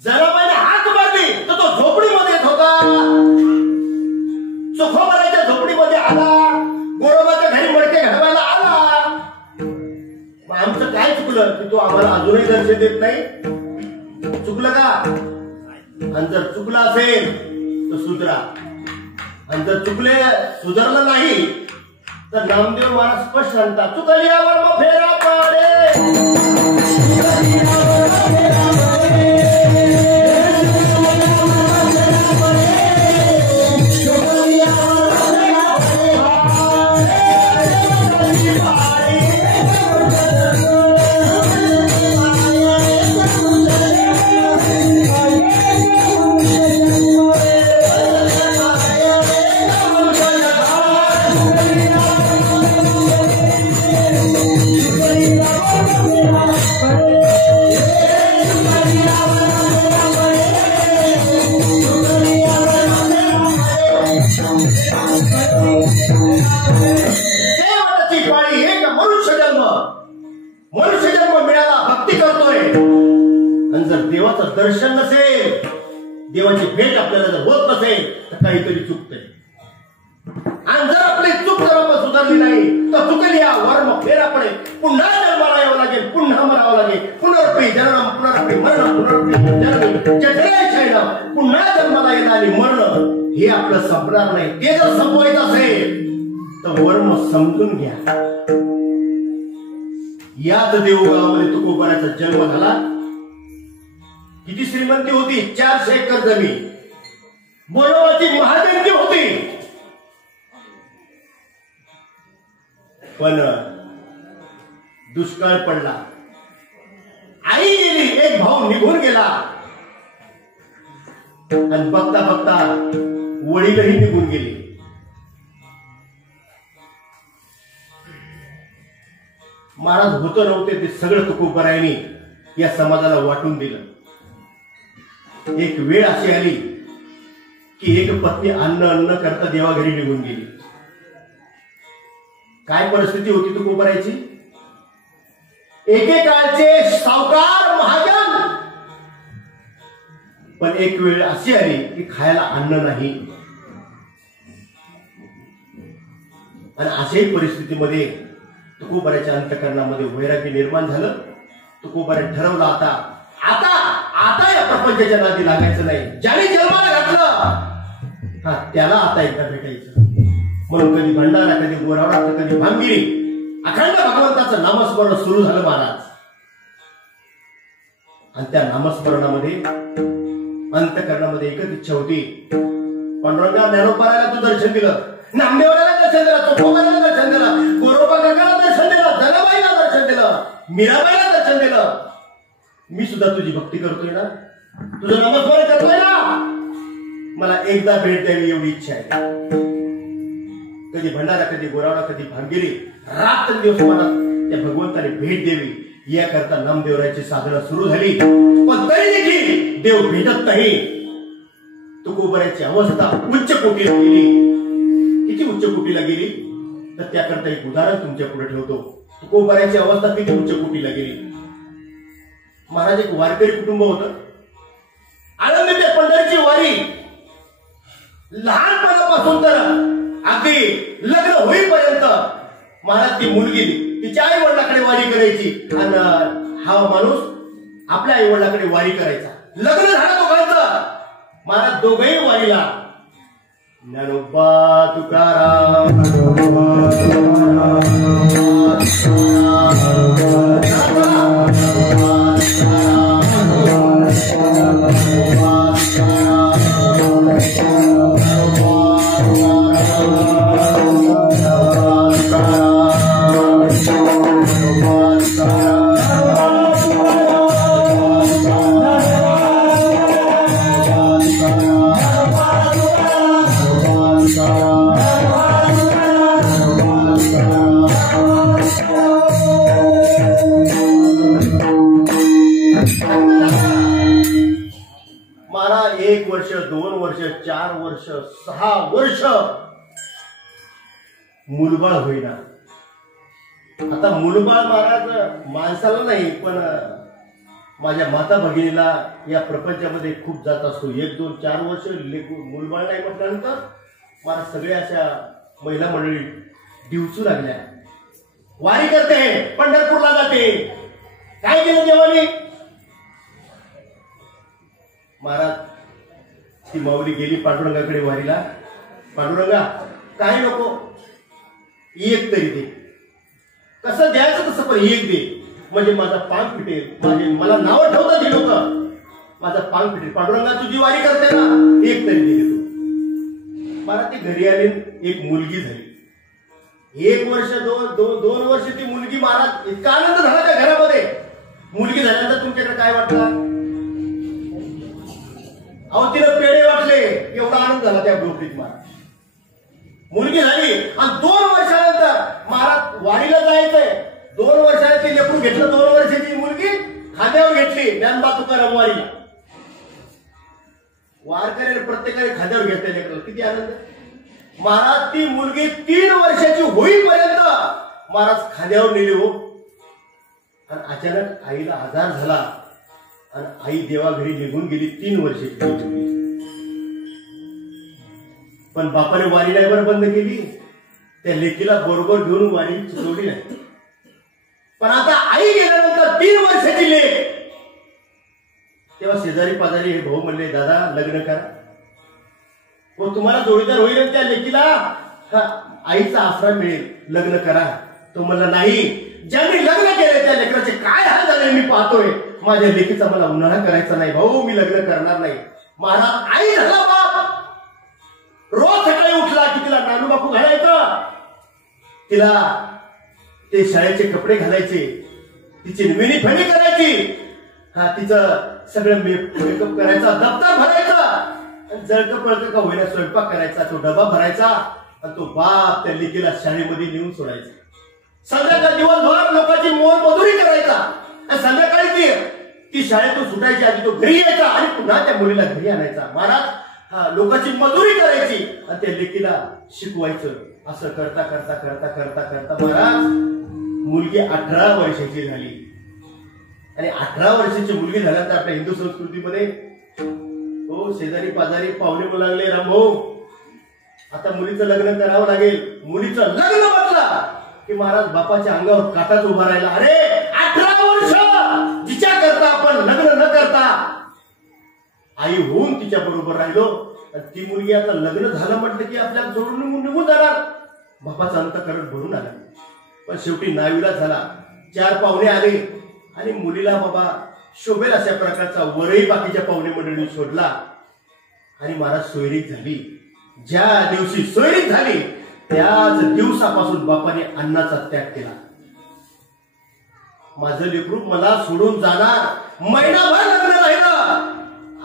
जनाबाईने हाक मारली तर तो झोपडीमध्ये येत होता, सुखोबराच्या झोपडीमध्ये आला, गोरोबाच्या घरी मडके घडवायला आला. आमचं काय चुकलं की तो आम्हाला अजूनही दर्शन देत नाही? चुकलं का? आणि जर चुकलं असेल तर सुधरा, आणि जर चुकले सुधारलं नाही तर नामदेव महाराज स्पष्ट सांगतात, चुकल्यावर मग फेरा पाडे. देवाचं दर्शन नसेल, देवाची भेट आपल्याला जर होत नसेल तर काहीतरी चुकतंय. आणि जर आपली चूक जर आपण सुधारली नाही तर चुकल्या वर्म फेरा पडे, पुन्हा जन्माला यावं लागेल, पुन्हा मरावं लागेल. पुनरपी जननम पुनरपी मरण, पुनरपी जननी जठरे शैलम. पुन्हा जन्माला येणारी मरण हे आपलं संपणार नाही. ते जर संपवायचं असेल तर वर्म समजून घ्या. याच देऊळगावामध्ये तुकोबाराचा जन्म झाला. किती श्रीमंती होती? 400 एकर जमीन. बोलवाची महादेवकी होती. पण दुष्काळ पडला. आई गेली, एक भाऊ निघून गेला आणि बघता बघता वडीलही निघून गेली. महाराज होतं नव्हते ते सगळं तुकोबारायांनी या समाजाला वाटून दिलं. एक वेळ अशी आली की एक पत्नी अन्न करता देवा घरी निघून गेली. काय परिस्थिती होती तुकोबारायची? एकेकाळचे सावकार महाजन, पण एक वेळ अशी आली की खायला अन्न नाही. आणि अशाही परिस्थितीमध्ये तुकोबाराच्या अंतःकरणामध्ये वैराग्य निर्माण झालं. तुकोबाराने ठरवलं आता आता आता या प्रपंचाच्या नादी लागायचं नाही. ज्याने जन्माला घातलं त्याला आता एकदा भेटायचं. म्हणून कधी भंडारा, कधी गोरावडा, तर कधी भांगिरी, अखंड भगवंताचं नामस्मरण सुरू झालं महाराज. आणि त्या नामस्मरणामध्ये अंतःकरणामध्ये एकच इच्छा होती. पांडुरंगा ज्ञानोबाला तू दर्शन दिलं, नामदेवाला दर्शन दिलं, तुकोबाराला दर्शन दिलं, गोरोबा काकाला दर्शन दिलं, जनाबाईला दर्शन दिलं, मीराबाईला दर्शन दिलं. मी सुद्धा तुझी भक्ती करतोय ना, तुझं नामस्मरण करतोय ना, मला एकदा भेट द्यावी एवढी इच्छा आहे. कधी भंडारा, कधी गोरावडा, कधी भांगिरी, रात्र दिवस मला त्या भगवंताने भेट द्यावी याकरता नामदेवरायाची साधना सुरू झाली. पण तरी देखील देव भेटत नाही. तुकोबाराची अवस्था उच्च कोटीला गेली. किती उच्च कोटीला गेली तर त्याकरता एक उदाहरण तुमच्या पुढे ठेवतो. तुकोबाराची अवस्था किती उच्च कोटीला गेली. महाराज एक वारकरी कुटुंब होतं. आनंद ते पंढरीची वारी लहानपणापासून तर अगदी लग्न होईपर्यंत महाराज ती मुलगी तिच्या आई वडिलाकडे वारी करायची आणि हा माणूस आपल्या आई वडिलाकडे वारी करायचा. लग्न झालं दोघांचं. महाराज दोघंही वारीला. ज्ञानोबा तुकाराम, महाराज 1 वर्ष, 2 वर्ष, 4 वर्ष, 6 वर्ष मुलबाळ होईना. आता मुलबाळ महाराज माणसाला नाही पण माझ्या माता भगिनीला या प्रपंचामध्ये खूप जात असतो. 1, 2, 4 वर्ष मुलबाळ नाही म्हटल्यानंतर मला सगळ्या अशा महिला मंडळी दिवसू लागल्या. वारी करते, पंढरपूरला जाते. काय केलं देवानी? महाराज ती माऊली गेली पांडुरंगाकडे वारीला. पांडुरंगा काही नको, एक तरी दे. कसं द्यायचं तसं पण एक दे, म्हणजे माझा पांग फिटेल. मला नाव ठेवतात ही लोक, माझा पांग फिटेल. पांडुरंगा तुझी वारी करते ना, एक तरी दे तू. मला ती घरी आली, एक मुलगी झाली. 1 वर्ष, 2 वर्ष ती मुलगी. महाराज इतका आनंद झाला त्या घरामध्ये. मुलगी झाल्यानंतर तुमच्याकडे काय वाटलं? अहो तिला पेढे वाटले, एवढा आनंद झाला त्या झोपडीत. महाराज मुलगी झाली आणि 2 वर्षानंतर महाराज वारीला जायचंय. 2 वर्षाने ते लेकरू घेतलं. 2 वर्षाची मुलगी खांद्यावर घेतली. ज्ञानोबा तुकाराम वारीला. वारकरी प्रत्येकाने खांद्यावर घेतले लेकरं. किती आनंद. महाराज ती मुलगी 3 वर्षाची होईपर्यंत महाराज खांद्यावर नेली हो. आणि अचानक आईला आजार झाला आणि आई देवा घरी निघून गेली. 3 वर्षाची. पण बापाने वारी नाही बरं बंद केली. त्या लेकीला बरोबर घेऊन वारी सोडली नाही. पण आता आई गेल्यानंतर 3 वर्षाची लेक. तेव्हा शेजारी पाजारी हे भाऊ म्हणले, दादा लग्न करा. व तुम्हाला जोडीदार होईल त्या लेकीला आईचा आसरा मिळेल, लग्न करा. तो म्हणला नाही, ज्यांनी लग्न केले त्या लेकराचे काय हाल झाले मी पाहतोय. माझ्या लेकीचा मला उन्हाळा करायचा नाही भाऊ, मी लग्न करणार नाही. महाराज आई झाला बाप. रोज सकाळी उठला की तिला नानू बापू घालायचं, तिला ते शाळेचे कपडे घालायचे, तिची नवीन फणी करायची, तिचं सगळं मेकअप करायचा, दप्तर भरायचा, जळक पळक का होईना स्वयंपाक करायचा, तो डबा भरायचा आणि तो बाप त्या लेकीला शाळेमध्ये नेऊन सोडायचा. संध्याकाळ दिवसभर लोकांची मोलमजुरी करायचा आणि संध्याकाळी ती शाळेतून सुटायची आधी तो घरी यायचा आणि पुन्हा त्या मुलीला घरी आणायचा. महाराज लोकांची मजुरी करायची आणि त्या लेकीला शिकवायचं. असं करता करता करता करता करता महाराज मुलगी 18 वर्षाची झाली. आणि 18 वर्षाची मुलगी झाल्यानंतर आपल्या हिंदू संस्कृतीमध्ये हो शेजारी पाजारी पाहुणे बोलू लागले, रामभाऊ आता मुलीचं लग्न करावं लागेल. मुलीचं लग्न म्हटलं की महाराज बापाच्या अंगावर काटाच उभा राहिला. अरे 18 वर्ष जिच्या करता आपण लग्न न करता आई होऊन तिच्या बरोबर राहिलो, ती मुलगी आता लग्न झालं म्हटलं की आपल्याला जोडून निघून जाणार. बापाचा अंतःकरण भरून आला. पण शेवटी नाविलाज झाला. 4 पाहुणे आले आणि मुलीला बाबा शोभेल अशा प्रकारचा वरही बाकीच्या पाहुणे मंडळींनी शोधला आणि महाराज सोयरीक झाली. ज्या दिवशी सोयरीक झाली त्याच दिवसापासून बापाने अन्नाचा त्याग केला. माझं लेकरू मला सोडून जाणार, महिनाभर लग्न राहिलं,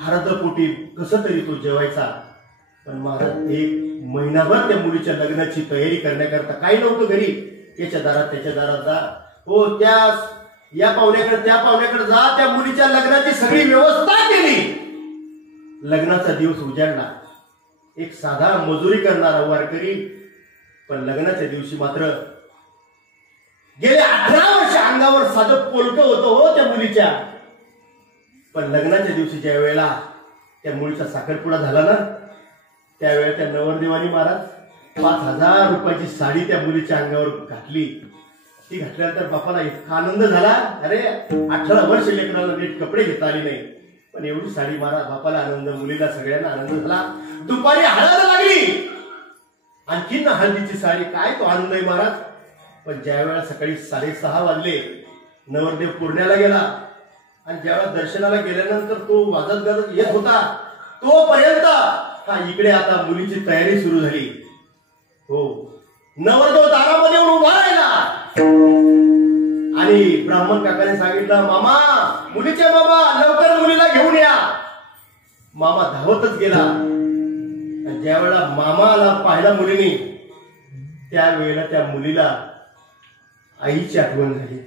हरदपोटी कसं तरी तो जेवायचा. पण महाराज 1 महिनाभर त्या मुलीच्या लग्नाची तयारी करण्याकरता काही नव्हतं घरी. याच्या दारात त्याच्या दारात जा, हो त्या या पाहुण्याकडे त्या पाहुण्याकडे जा, त्या मुलीच्या लग्नाची सगळी व्यवस्था केली. लग्नाचा दिवस उजाडला. एक साधा मजुरी करणारा वारकरी, पण लग्नाच्या दिवशी मात्र गेले 18 वर्ष अंगावर साधं पोलक होतं हो त्या मुलीच्या. पण लग्नाच्या दिवशी ज्या वेळेला त्या मुलीचा साखरपुडा झाला ना, त्यावेळेला त्या नवरदेवानी महाराज 5,000 रुपयाची साडी त्या मुलीच्या अंगावर घातली. ती घातल्यानंतर बापाला इतका आनंद झाला. अरे 18 वर्ष लेकराला नीट कपडे घेता आले नाही, पण एवढी साडी महाराज बापाला आनंद, मुलीला सगळ्यांना आनंद झाला. दुपारी हळद लागली, आणखीन हळदीची साडी, काय तो आनंद आहे महाराज. पण ज्या वेळेला सकाळी 6:30 वाजले, नवरदेव पुरण्याला गेला आणि ज्यावेळेला दर्शनाला गेल्यानंतर तो वाजत गाजत येत होता, तोपर्यंत इकडे आता मुलीची तयारी सुरू झाली. हो, नवरदेव दारामध्ये येऊन उभा राहिला आणि ब्राह्मण काकाने सांगितलं, मामा, मुलीच्या मामा लवकर मुलीला घेऊन या. मामा धावतच गेला. ज्या वेळेला मामाला पाहिला मुलीने, त्यावेळेला त्या मुलीला आईची आठवण झाली.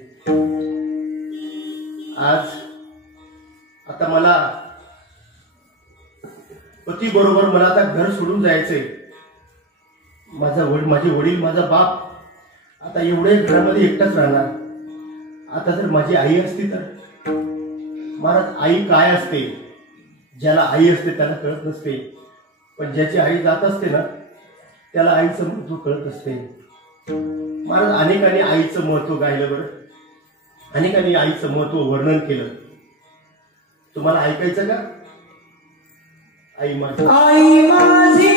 आज आता मला पती बरोबर मला आता घर सोडून जायचंय. माझे वडील, माझा बाप आता एवढे घरामध्ये एकटाच राहणार. आता जर माझी आई असती तर महाराज, आई काय असते, ज्याला आई असते त्याला कळत नसते, पण ज्याची आई जात असते ना त्याला आईचं महत्व कळत असते. महाराज अनेकांनी आईचं महत्व गायलं, बरं अनेकांनी आईचं महत्व वर्णन केलं. तुम्हाला ऐकायचं का? आई माझी, आई माझी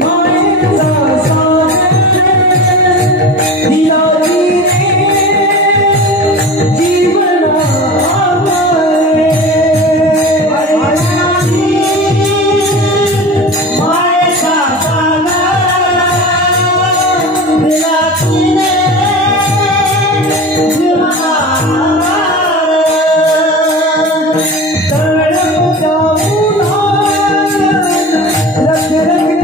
मायेचा सागर दिलाची जीवना आवारे. आई माझी मायेचा सागर दिलाची जीवना आवारे. तळप जाऊन रख रख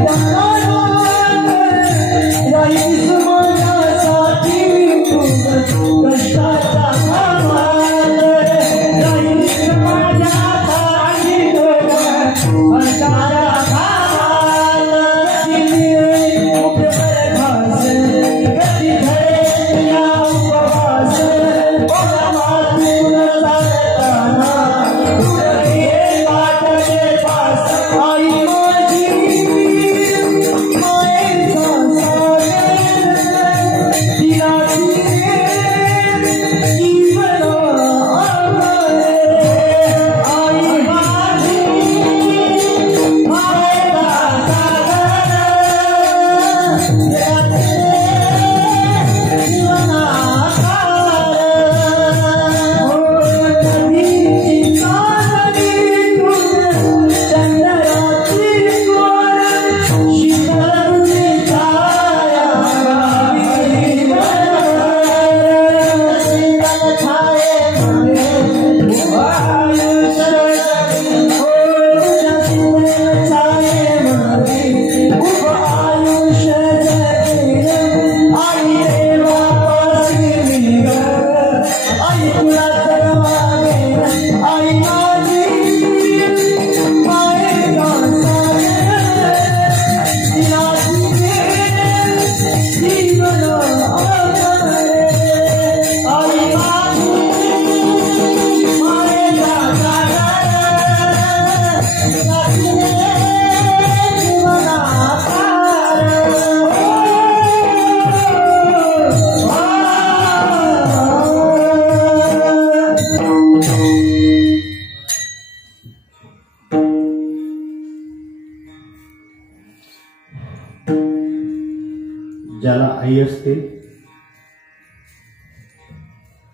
ज्याला आई असते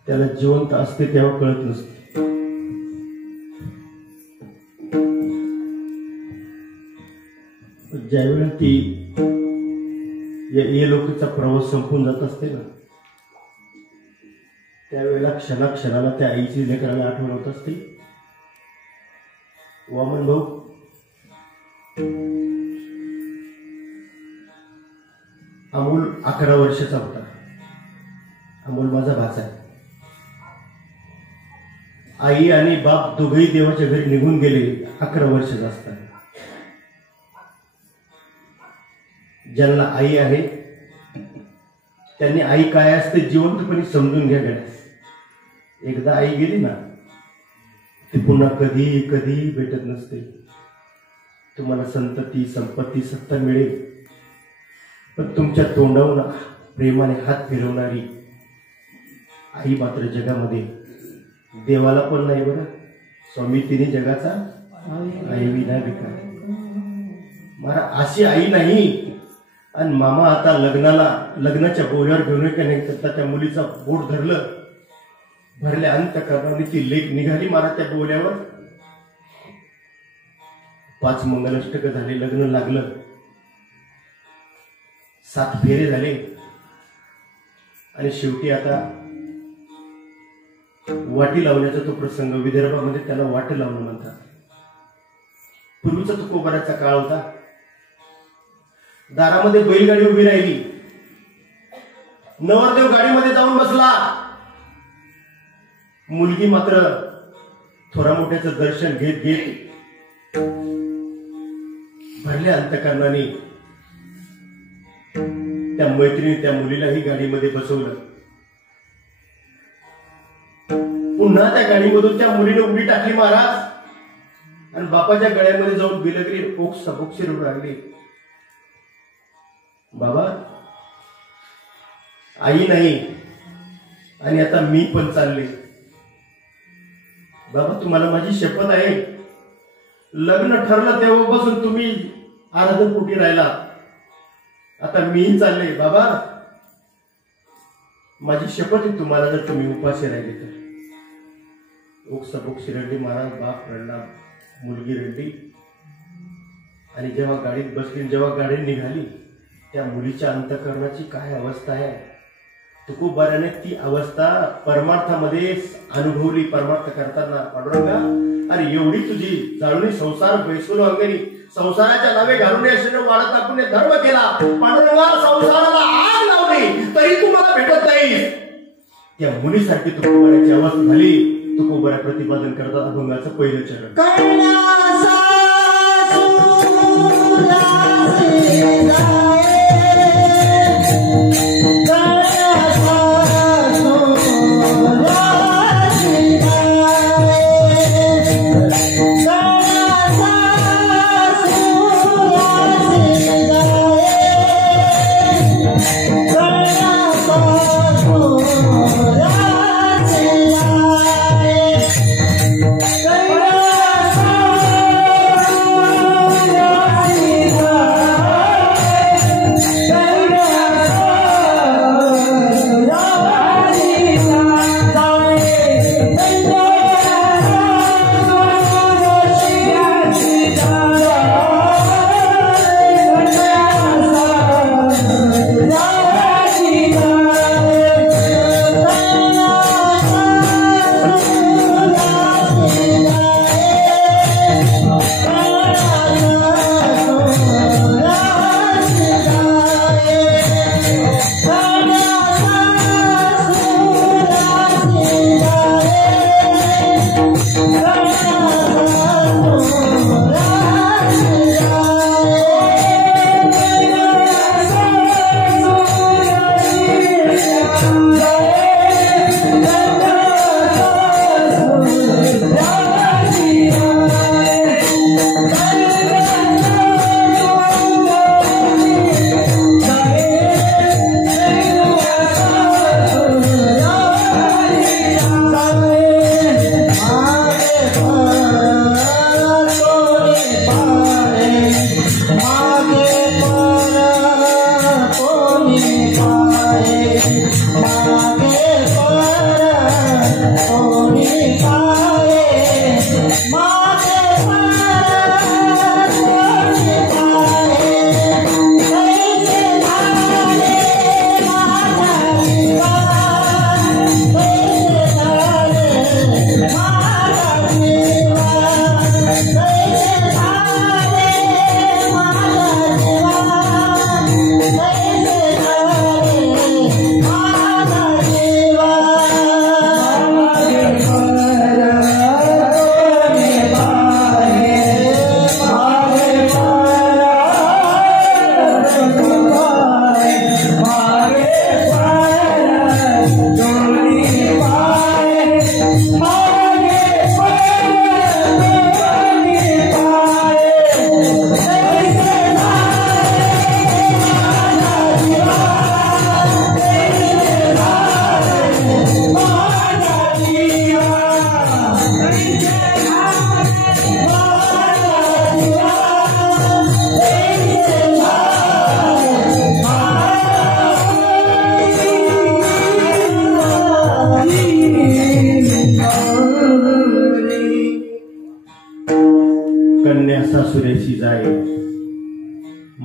त्याला जिवंत असते तेव्हा कळत नसते. ज्यावेळेला ती या लोकांचा प्रवास संपून जात असते ना, त्यावेळेला क्षणाक्षणाला त्या आईची लेकराला आठवण होत असते. वामन भाऊ, अमोल 11 वर्षाचा होता. अमोल माझा भाचा आहे. आई आणि बाप दोघेही देवाच्या घरी निघून गेले 11 वर्षाचा असताना. ज्यांना आई आहे त्यांनी आई काय असते जिवंतपणे समजून घ्या. गड्या, एकदा आई गेली ना ती पुन्हा कधी कधी भेटत नसते. तुम्हाला संतती संपत्ती सत्ता मिळेल, पण तुमच्या तोंडावर प्रेमाने हात फिरवणारी आई मात्र जगामध्ये देवाला पण नाही. बरं, स्वामी तिने जगाचा आई विना विकार. मला अशी आई नाही. आणि मामा आता लग्नाच्या बोल्यावर घेऊन का नाही करता त्या मुलीचा बोट धरलं, भरल्या अंतःकरणाने ती लेक निघाली मला त्या बोल्यावर. 5 मंगलाष्टक झाले, लग्न लागलं, 7 फेरे झाले आणि शेवटी आता वाटी लावण्याचा तो प्रसंग. विदर्भामध्ये त्याला वाटी लावणं म्हणतात. पूर्वीचा तुकोबाराचा काळ होता. दारामध्ये बैलगाडी उभी राहिली. नवरदेव गाडीमध्ये जाऊन बसला. मुलगी मात्र थोरा मोठ्याचं दर्शन घेत घेत भरल्या अंतःकरणाने त्या मैत्रिणी त्या मुलीलाही गाडीमध्ये बसवलं. पुन्हा त्या गाडीमधून त्या मुलीने उडी टाकली महाराज आणि बापाच्या गळ्यामध्ये जाऊन बिलगरी बोक्सी रडू लागली. बाबा, आई नाही आणि आता मी पण चालले. बाबा, तुम्हाला माझी शपथ आहे, लग्न ठरलं तेव्हापासून तुम्ही आराधनपोटी राहिला, आता मीही चालले. बाबा, माझी शपथ आहे तुम्हाला, जर तुम्ही उपाशी राहिले तर. बोक्सी रडली महाराज. बाप रडला, मुलगी रडली. आणि जेव्हा गाडीत बसली, जेव्हा गाडी निघाली, त्या मुलीच्या अंतःकरणाची काय अवस्था आहे. तुकोबाराने ती अवस्था परमार्थामध्ये अनुभवली. परमार्थ करताना पांडुरंगा, अरे एवढी तुझी जाळून संसार बैसलो अंगणी, संसाराच्या नावे घालून यशने वाढत आपण धर्म केला. पांडुरंगा, संसाराला आग लावली तरी तू मला भेटत नाही. त्या मुलीसारखी तुकोबाराची अवस्था झाली. तुकोबारा प्रतिपादन करतात अभंगाचं पहिलं चरण. कन्या सासुरेशी जाय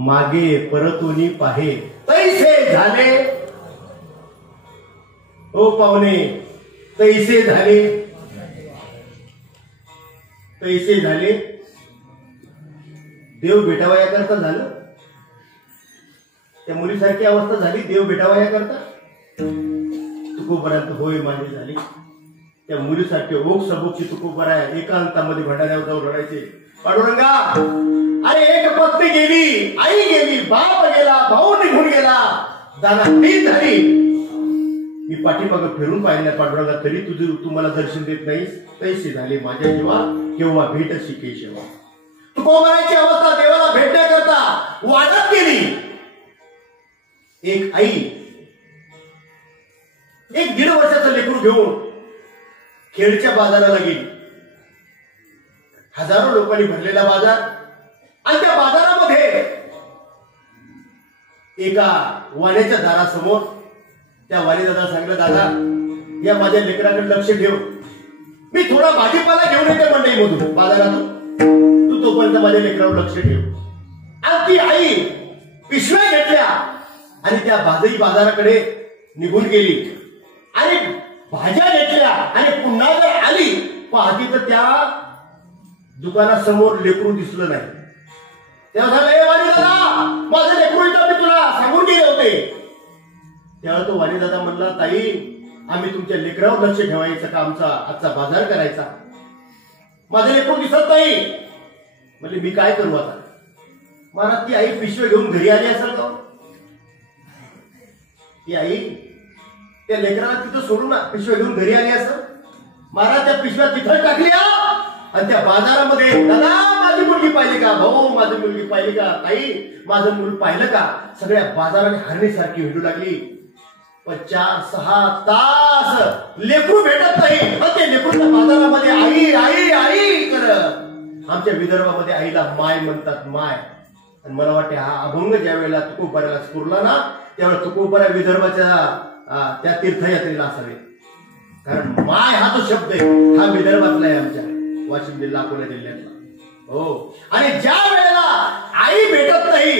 मागे परतोनी पाहे तैसे झाले ओ पाहुणे तैसे झाले तैसे झाले देव भेटावया करता झालं त्या मुलीसारखी अवस्था झाली देव भेटावया करता तुकोबरात होय माझी झाली त्या मुलीसारखे ओघ सबोगची तुकोबरा एकांतामध्ये भंडाऱ्यावर जाऊन रडायचे पांडुरंगा अरे एक पत्नी गेली आई गेली बाप गेला भाऊ निघून गेला दाना ती झाली मी पाठीमागं फिरून पाहिलं पांडुरंगा तरी तू मला दर्शन देत नाहीस तैसे झाले माझ्या जीवा केव्हा भेटशी केशवा तुकोबराची अवस्था देवाला भेटण्याकरता वाढत गेली एक आई एक 1.5 वर्षाचं लेकरू घेऊन खेडच्या बाजाराला गेली हजारो लोकांनी भरलेला बाजार आणि त्या बाजारामध्ये एका वाण्याच्या दारासमोर त्या वाणीदादा सांगितलं दादा या माझ्या लेकराकडे लक्ष ठेव मी थोडा भाजीपाला घेऊन येते मंडईमधून बाजारातून तू तोपर्यंत माझ्या लेकरावर लक्ष ठेव आणि ती आई पिशव्या घेतल्या आणि त्या बाजाराकडे निघून गेली आणि भाज्या घेतल्या आणि पुन्हा जर आली पाहती तर त्या दुकानासमोर लेकरू दिसलं नाही तेव्हा झालं वाणीदादा माझं लेकरू इथं मी तुला सांगून गेले होते तेव्हा तो वाणीदादा म्हणला ताई आम्ही तुमच्या लेकरावर लक्ष ठेवायचं का आमचा आजचा बाजार करायचा माझं लेकरू दिसत नाही म्हणजे मी काय करू आता मला ती आई पिशव्या घेऊन घरी आली असेल का ती आई त्या लेकराला तिथं सोडून ना पिशव्या घेऊन घरी आली असं महाराज त्या पिशव्या तिथं टाकल्या आणि त्या बाजारामध्ये दादा माझी मुलगी पाहिली का भाऊ माझी मुलगी पाहिली का ताई माझं मूल पाहिलं का सगळ्या बाजाराने हरणीसारखी हिंडू लागली पण 4-6 तास लेकरू भेटत नाही पण ते लेकरूच्या बाजारामध्ये आई आई आई करत आमच्या विदर्भामध्ये आईला माय म्हणतात माय आणि मला वाटते हा अभंग ज्या वेळेला तुकोबऱ्याला स्फुरला ना त्यावेळेला तुकोबरा विदर्भाच्या त्या तीर्थयात्रेला असावे कारण माय हा जो शब्द आहे हा विदर्भातला आहे आमच्या वाशिम जिल्हा अकोला जिल्ह्यातला हो आणि ज्या वेळेला आई भेटत नाही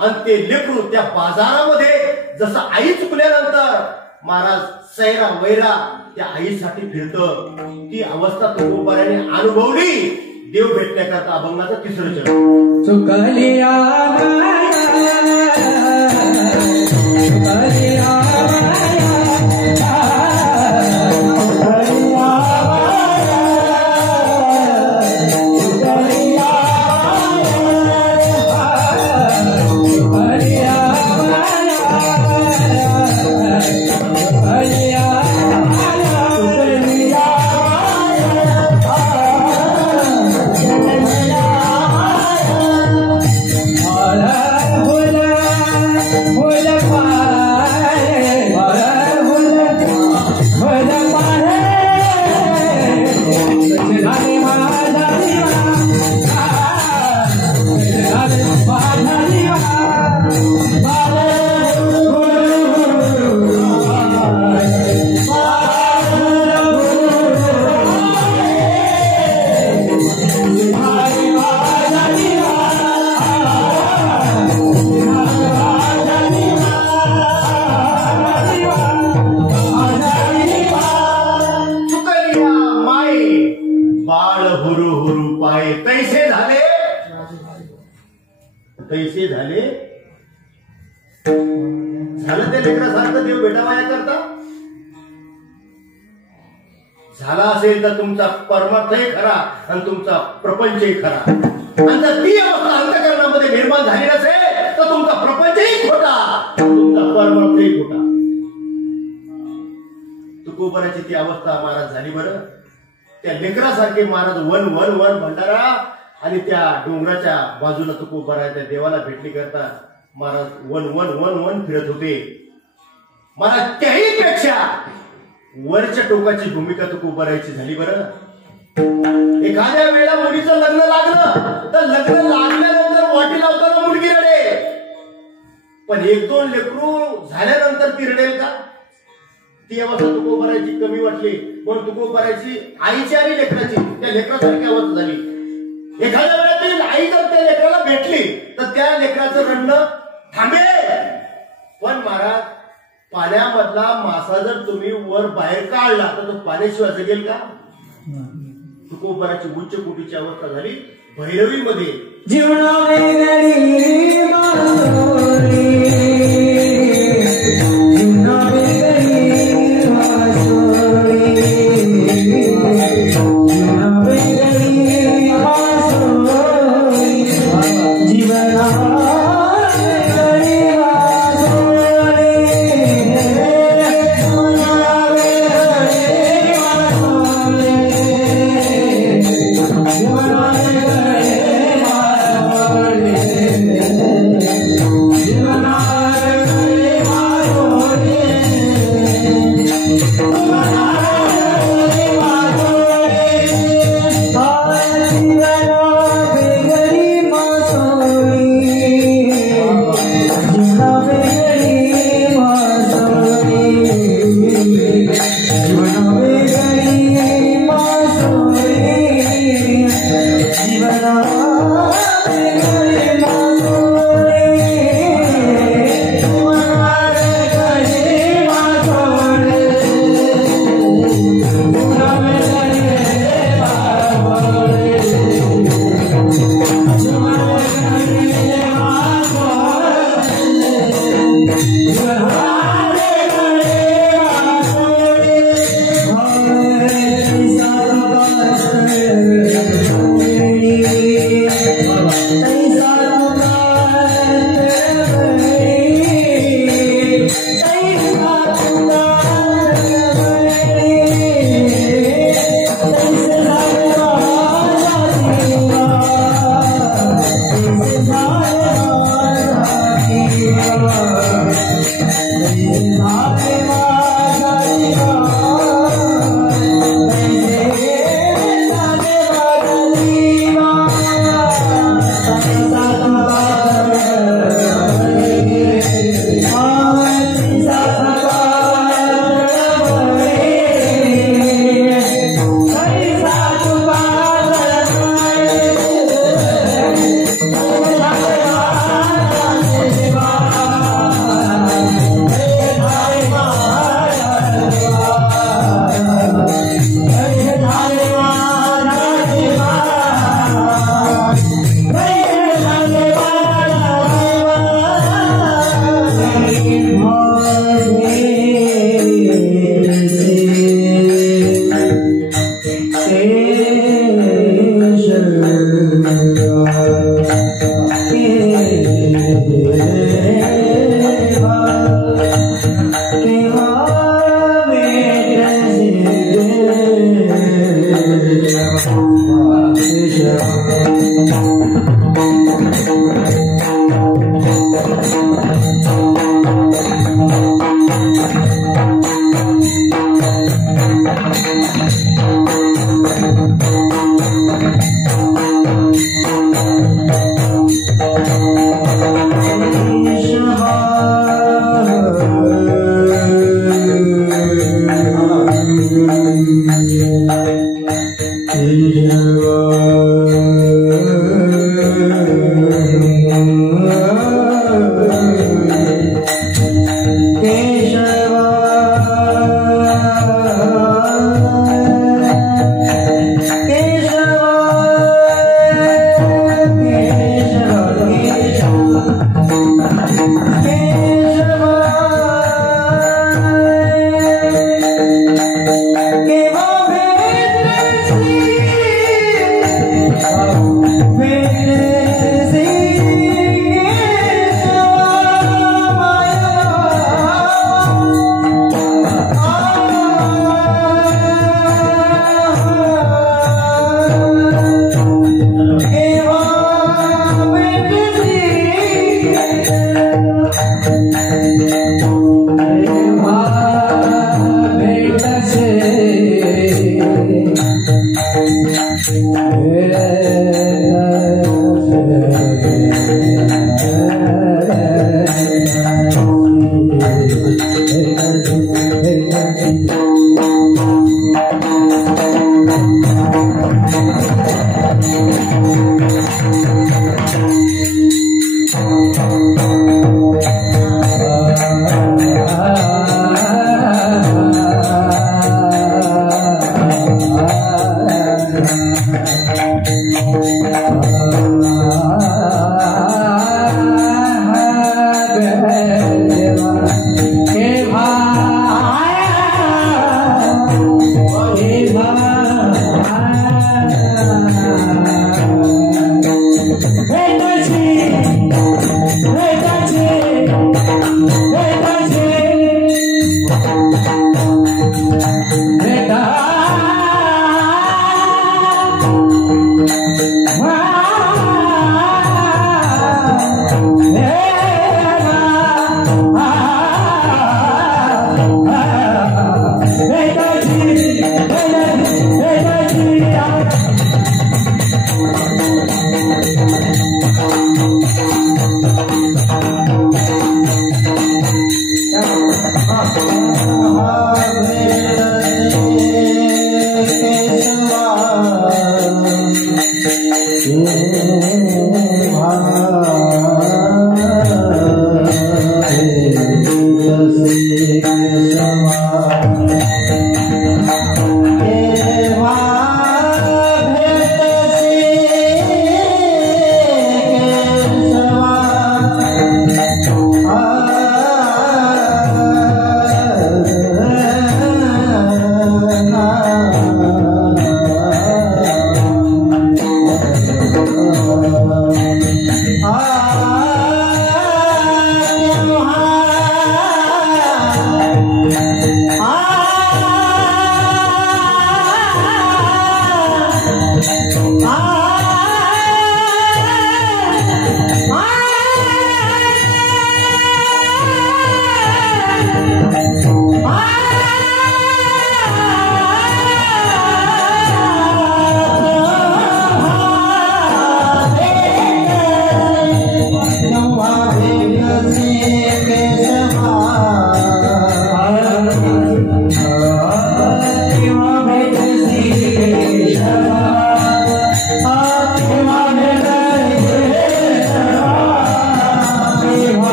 आणि ते लेकरू त्या बाजारामध्ये जसं आई चुकल्यानंतर महाराज सैरा वैरा त्या आईसाठी फिरतं ती अवस्था तुकोबऱ्याने अनुभवली देव भेटण्याकरता अभंगाचं 3रं चरण चुकलिया झालं ते लेकरासारखं देव भेटावाया करता झाला असेल तर तुमचा परमार्थही खरा आणि तुमचा प्रपंचही खरा आणि जर ती अवस्था अंतःकरणामध्ये निर्माण झाली नसेल तर तुमचा प्रपंचही खोटा तुमचा परमार्थही खोटा. तुकोबराची ती अवस्था महाराज झाली बरं. त्या लेकरासारखे महाराज वन वन वन भंडारा आणि त्या डोंगराच्या बाजूला तुकोबरा त्या देवाला भेटली करता महाराज वन वन वन वन फिरत होते. महाराज त्याही पेक्षा वरच्या टोकाची भूमिका तुकोबराची झाली बरं. एखाद्या वेळेला मुलीचं लग्न लागलं तर लग्न लागल्यानंतर वाटी लावताना मुलगी रडे पण एक दोन लेकरू झाल्यानंतर ती रडेल का. ती अवस्था तुकोबराची कमी वाटली पण तुकोबराची आईची आणि लेकराची त्या लेकरासारखी अवस्था झाली. एखाद्या वेळेला ती आई जर त्या लेकराला भेटली तर त्या लेकराचं रडणं थांबेल पण महाराज पाण्यामधला मासा जर तुम्ही वर बाहेर काढला तर तो पाण्याशिवाय जगेल का. तुकोबराची उच्च कोटीची अवस्था झाली भैरवीमध्ये.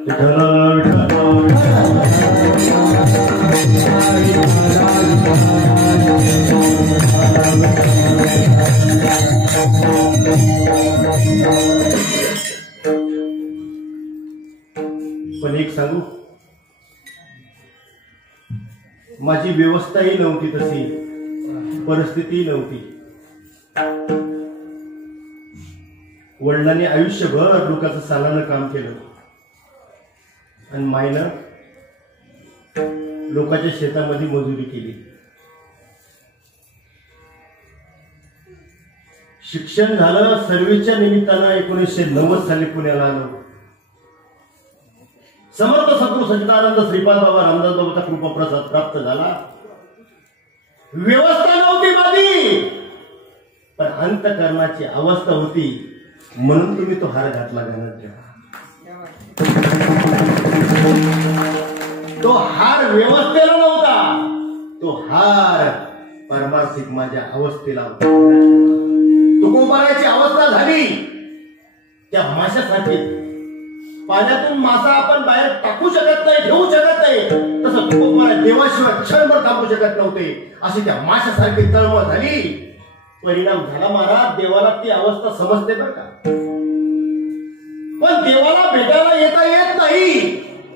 पण एक सांगू, माझी व्यवस्थाही नव्हती, तशी परिस्थिती नव्हती. वडिलांनी आयुष्यभर लोकांचं सालानं काम केलं आणि माईनं लोकांच्या शेतामध्ये मजुरी केली. शिक्षण झालं. सर्व्हिसच्या निमित्तानं 1990 साली पुण्याला आलो. समर्थ सद्गुरू सच्चिदानंद श्रीपाद बाबा रामदास बाबाचा कृपाप्रसाद प्राप्त झाला. व्यवस्था नव्हती माझी, पण अंतकरणाची अवस्था होती, म्हणून तुम्ही तो हार घातला. घालत ठेवा. तो हार व्यवस्थेला नव्हता, तो हार पारमार्थिक माझ्या अवस्थेला होता. तुकोबाराची अवस्था झाली त्या माशासारखी. पाण्यातून मासा आपण बाहेर टाकू शकत नाही, ठेवू शकत नाही, तसं तुकोबारा देवाशिवाय क्षणभर थांबू शकत नव्हते. अशी त्या माशासारखी तळमळ झाली. परिणाम झाला महाराज, देवाला ती अवस्था समजते बरं का, पण देवाला भेटायला येता येत नाही.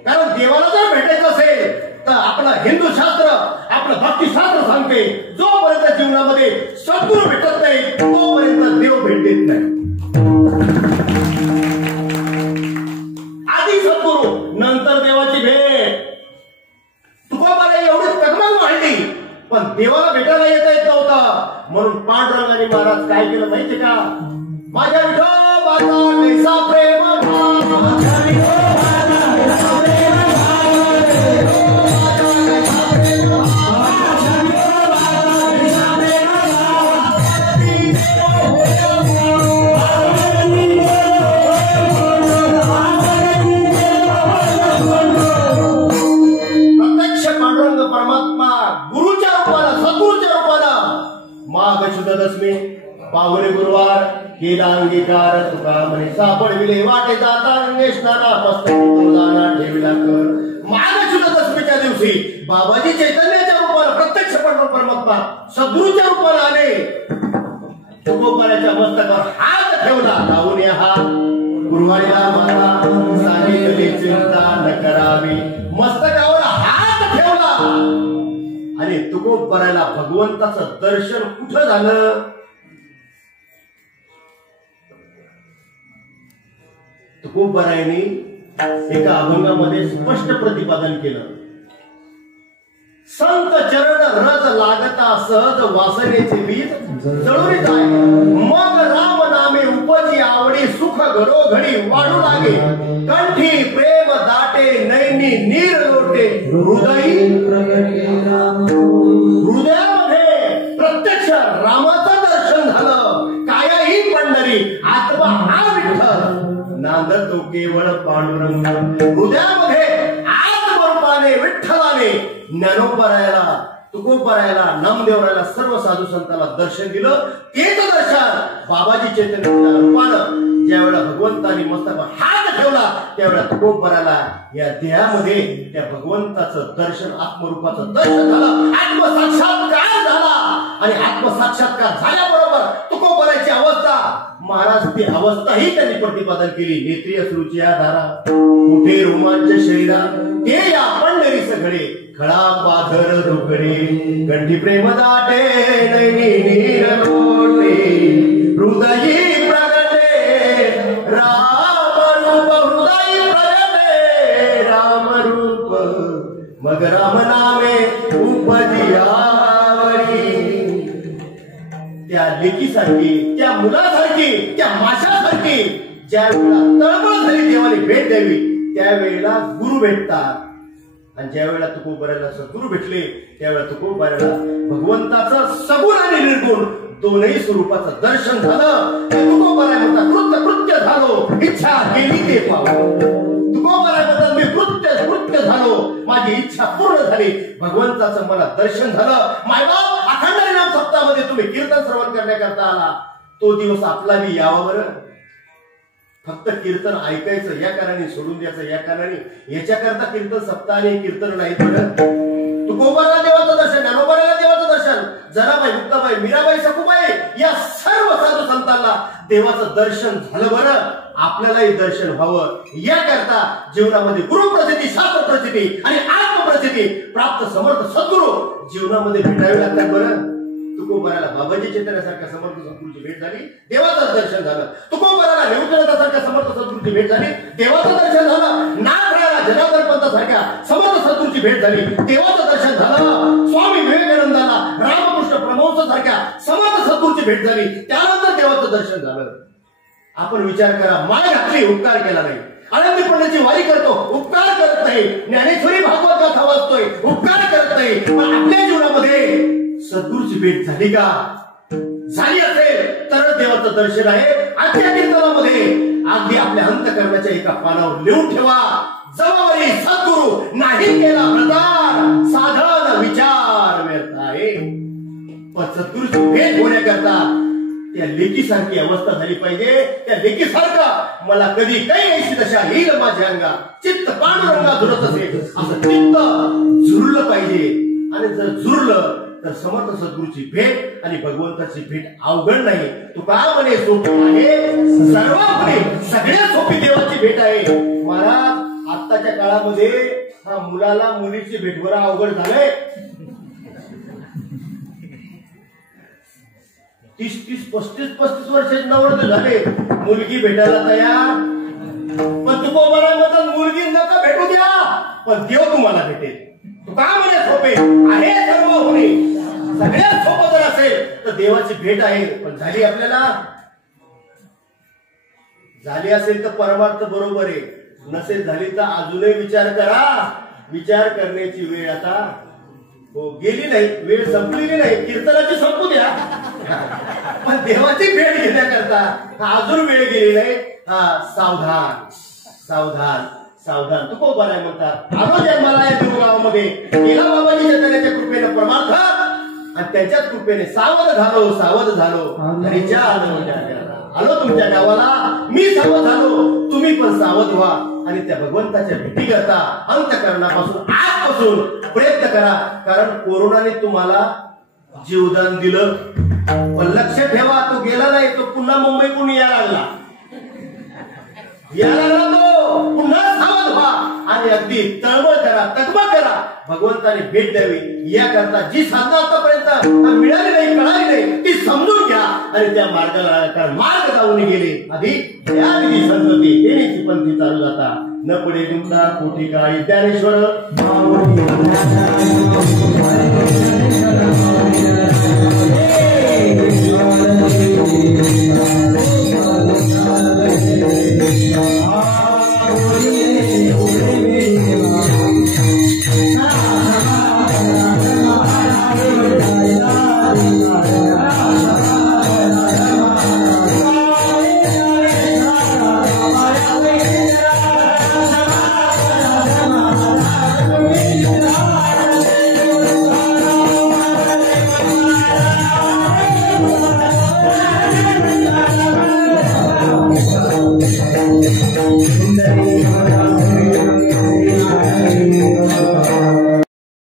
कारण देवाला जर भेटायचं असेल तर आपलं हिंदू शास्त्र, आपलं भक्तिशास्त्र सांगते, जोपर्यंत जीवनामध्ये सद्गुरू भेटत नाही तोपर्यंत देव भेट देत नाही. आधी सद्गुरू, नंतर देवाची भेट. तुकोबाला एवढी तगमग वाढली, पण देवाला भेटायला येता येत नव्हता. म्हणून पांडुरंगाने महाराज काय केलं माहितीये का? माझ्या विठोबाचा कैसा प्रेम प्रत्यक्ष पांडुरंग परमात्मा गुरुच्या रूपानं, सद्गुरूच्या रूपानं. माघ शुद्ध दशमी पावणे गुरुवार केला अंगीकार. तुका म्हणे सापडविले वाटे जाता स्नाना पस्ताना ठेविला कर. माघ शुद्ध दशमीच्या दिवशी बाबाजी चैतन्याच्या रूपानं प्रत्यक्ष परमात्मा सद्गुरूच्या रूपानं आले. तुकोबाराच्या मस्तकावर हात ठेवला. लावून या हात गुरुवारीला माता सांगितले चिंता न करावी. मस्तकावर हात ठेवला आणि तुकोबाराला भगवंताचं दर्शन कुठं झालं? तुकोबारायांनी एका अभंगामध्ये स्पष्ट प्रतिपादन केलं. संत चरण रज लागता सहज वासनेचे बीज जळून जाय. मग राम नामे उपजी आवडी सुख घरोघडी वाढू लागे. कंठी प्रेम दाटे नैनी नीर लोटे हृदयामध्ये प्रत्यक्ष रामाचं दर्शन झालं. कायाही पंढरी आत्मा हा विठ्ठल नांदत तो केवळ पांडुरंग. हृदयामध्ये आत्मरूपाने विठ्ठलाने ज्ञानोबारायाला, तुकोबारायाला, नामदेवरायाला, सर्व साधू संतांना दर्शन दिलं. तेच दर्शन बाबाजी चैतन्याच्या रूपानं ज्यावेळेला भगवंतानी मस्तकावर हात ठेवला त्यावेळेला तुकोबारायाला या देहामध्ये त्या भगवंताचं दर्शन, आत्मरूपाचं दर्शन झालं. आत्मसाक्षात्कार झाला आणि आत्मसाक्षात्कार झाल्याबरोबर तुकोबारायाची अवस्था, महाराज ती अवस्थाही त्यांनी प्रतिपादन केली. नेत्रिय सुरुचिया धारा कुठे रोमांच शरीरा ते या पंढरी सगळे खळा पाथर रोकडे. कंठी प्रेम दाटे नैनी नीर लोटे हृदयी प्रगटे रामरूप. हृदयी प्रगटे रामरूप. मग राम नामे उपजी आवडी. त्या लेकीसारखी, त्या मुलासारखी, त्या माशासारखी ज्या वेळेला तळमळ झाली देवाने भेट द्यावी त्यावेळेला गुरु भेटतात. आणि ज्या वेळेला तुकोबारायाला सद्गुरू भेटले त्यावेळेला तुकोबारायाला भगवंताचं सगुण आणि निर्गुण दोनही स्वरूपाचं दर्शन झालं. तुकोबाराया म्हणतात कृत्य झालो, इच्छा केली ते पावलो. तुकोबाराया म्हणतात मी कृत्य झालो, माझी इच्छा पूर्ण झाली. भगवंताचं मला दर्शन झालं. मायबाप अखंड हरिनाम सप्ताहामध्ये तुम्ही कीर्तन श्रवण करण्याकरता आला, तो दिवस आपला बी यावा बरं. फक्त कीर्तन ऐकायचं या कारणाने सोडून द्यायचं या कारणाने याच्याकरता कीर्तन सप्ताह आणि कीर्तन नाही पडत. तुकोबाला देवाचं दर्शन, ज्ञानोबाला देवाचं दर्शन, जराबाई, मुक्ताबाई, मीराबाई, सखूबाई या सर्व साधू संतांना देवाचं दर्शन झालं. बरं आपल्यालाही दर्शन व्हावं याकरता जीवनामध्ये गुरुप्रसिद्धी, शास्त्र प्रसिद्धी आणि आत्मप्रसिद्धी प्राप्त समर्थ सद्गुरू जीवनामध्ये भेटावे लागतात. बरं तुकोबाराला बाबाजी चैतन्यासारख्या समर्थ सद्गुरूची भेट झाली, देवाचं दर्शन झालं. तुकोबाराला नेवचनाथासारख्या समर्थ सद्गुरूची भेट झाली, देवाचं दर्शन झालं. नागराला जनार्दन पंथासारख्या समर्थ सद्गुरूची भेट झाली, देवाचं दर्शन झालं. स्वामी विवेकानंदाला रामकृष्ण परमहंस सारख्या समर्थ सद्गुरूची भेट झाली, त्यानंतर देवाचं दर्शन झालं. आपण विचार करा, माय घातली उपकार केला नाही, आनंदी पंडितची वारी करतो उपकार करत नाही, ज्ञानेश्वरी भागवत गाथा वाचतोय उपकार करत नाही, पण आपल्या जीवनामध्ये सद्गुरूची भेट झाली का? झाली असेल तर देवाचं दर्शन आहे. आजच्या कीर्तनामध्ये अगदी आपल्या अंतःकरणाच्या एका पानावर लिहून ठेवा, जवळी सद्गुरू नाही केला प्रचार, साधन विचार व्यर्थ आहे. पण सद्गुरूची भेट होण्याकरता त्या लेकीसारखी अवस्था झाली पाहिजे. त्या लेकीसारखं मला कधी काही ऐशी दशा येईल माझ्या अंगा, चित्त पांडुरंगा झुरत असेल असं चित्त झुरलं पाहिजे. आणि जर झुरलं तर समर्थ सद्गुरूची भेट आणि भगवंताची भेट अवघड नाही. तुका म्हणे सोपी आहे सर्वांपुढे सगळ्यात सोपी देवाची भेट आहे. महाराज आत्ताच्या काळामध्ये हा मुलाला मुलीची भेट बरं अवघड झालंय. 30-35 वर्षाचे नवरदेव झाले, मुलगी भेटायला तयार. पण तुकोबारा म्हणतात मुलगी नका भेटू द्या, पण देव तुम्हाला भेटेल. तुका म्हणे सोपे आहे सर्व होणे, सगळ्यात सोपं जर असेल तर देवाची भेट आहे. पण झाली आपल्याला, झाली असेल तर परमार्थ बरोबर आहे, नसेल झाली तर अजूनही विचार करा. विचार करण्याची वेळ आता हो गेली नाही, वेळ संपलेली नाही, कीर्तनाची संपू द्या, पण देवाची भेट घेण्याकरता अजून वेळ गेली नाही. सावधान सावधान सावधान. तुकोबाराय म्हणतात, आलो जन्माला या देवगावामध्ये गेला बाबाजी चैतन्याच्या कृपेने परमार्थ आणि त्यांच्याच कृपेने सावध झालो हरीच्या आलो तुमच्या गावाला. मी सावध झालो, तुम्ही पण सावध व्हा आणि त्या भगवंताच्या भेटी करता अंतःकरणापासून आजपासून प्रयत्न करा. कारण कोरोनाने तुम्हाला जीवदान दिलं, पण लक्ष ठेवा तो गेला नाही, तो पुन्हा मुंबईकडून यायला लागला तो पुन्हा सावध व्हा आणि अगदी तळमळ करा, तकबा करा, भगवंताने भेट द्यावी याकरता जी साधना आतापर्यंत मिळाली नाही, कळाली नाही, ती समजून घ्या आणि त्या मार्गाला मार्ग जाऊन गेले. अधिक या विधी संतती देण्याची पंथी चालू जाता न पुढे तुमचा कोठी काळी. ज्ञानेश्वर सुंदरी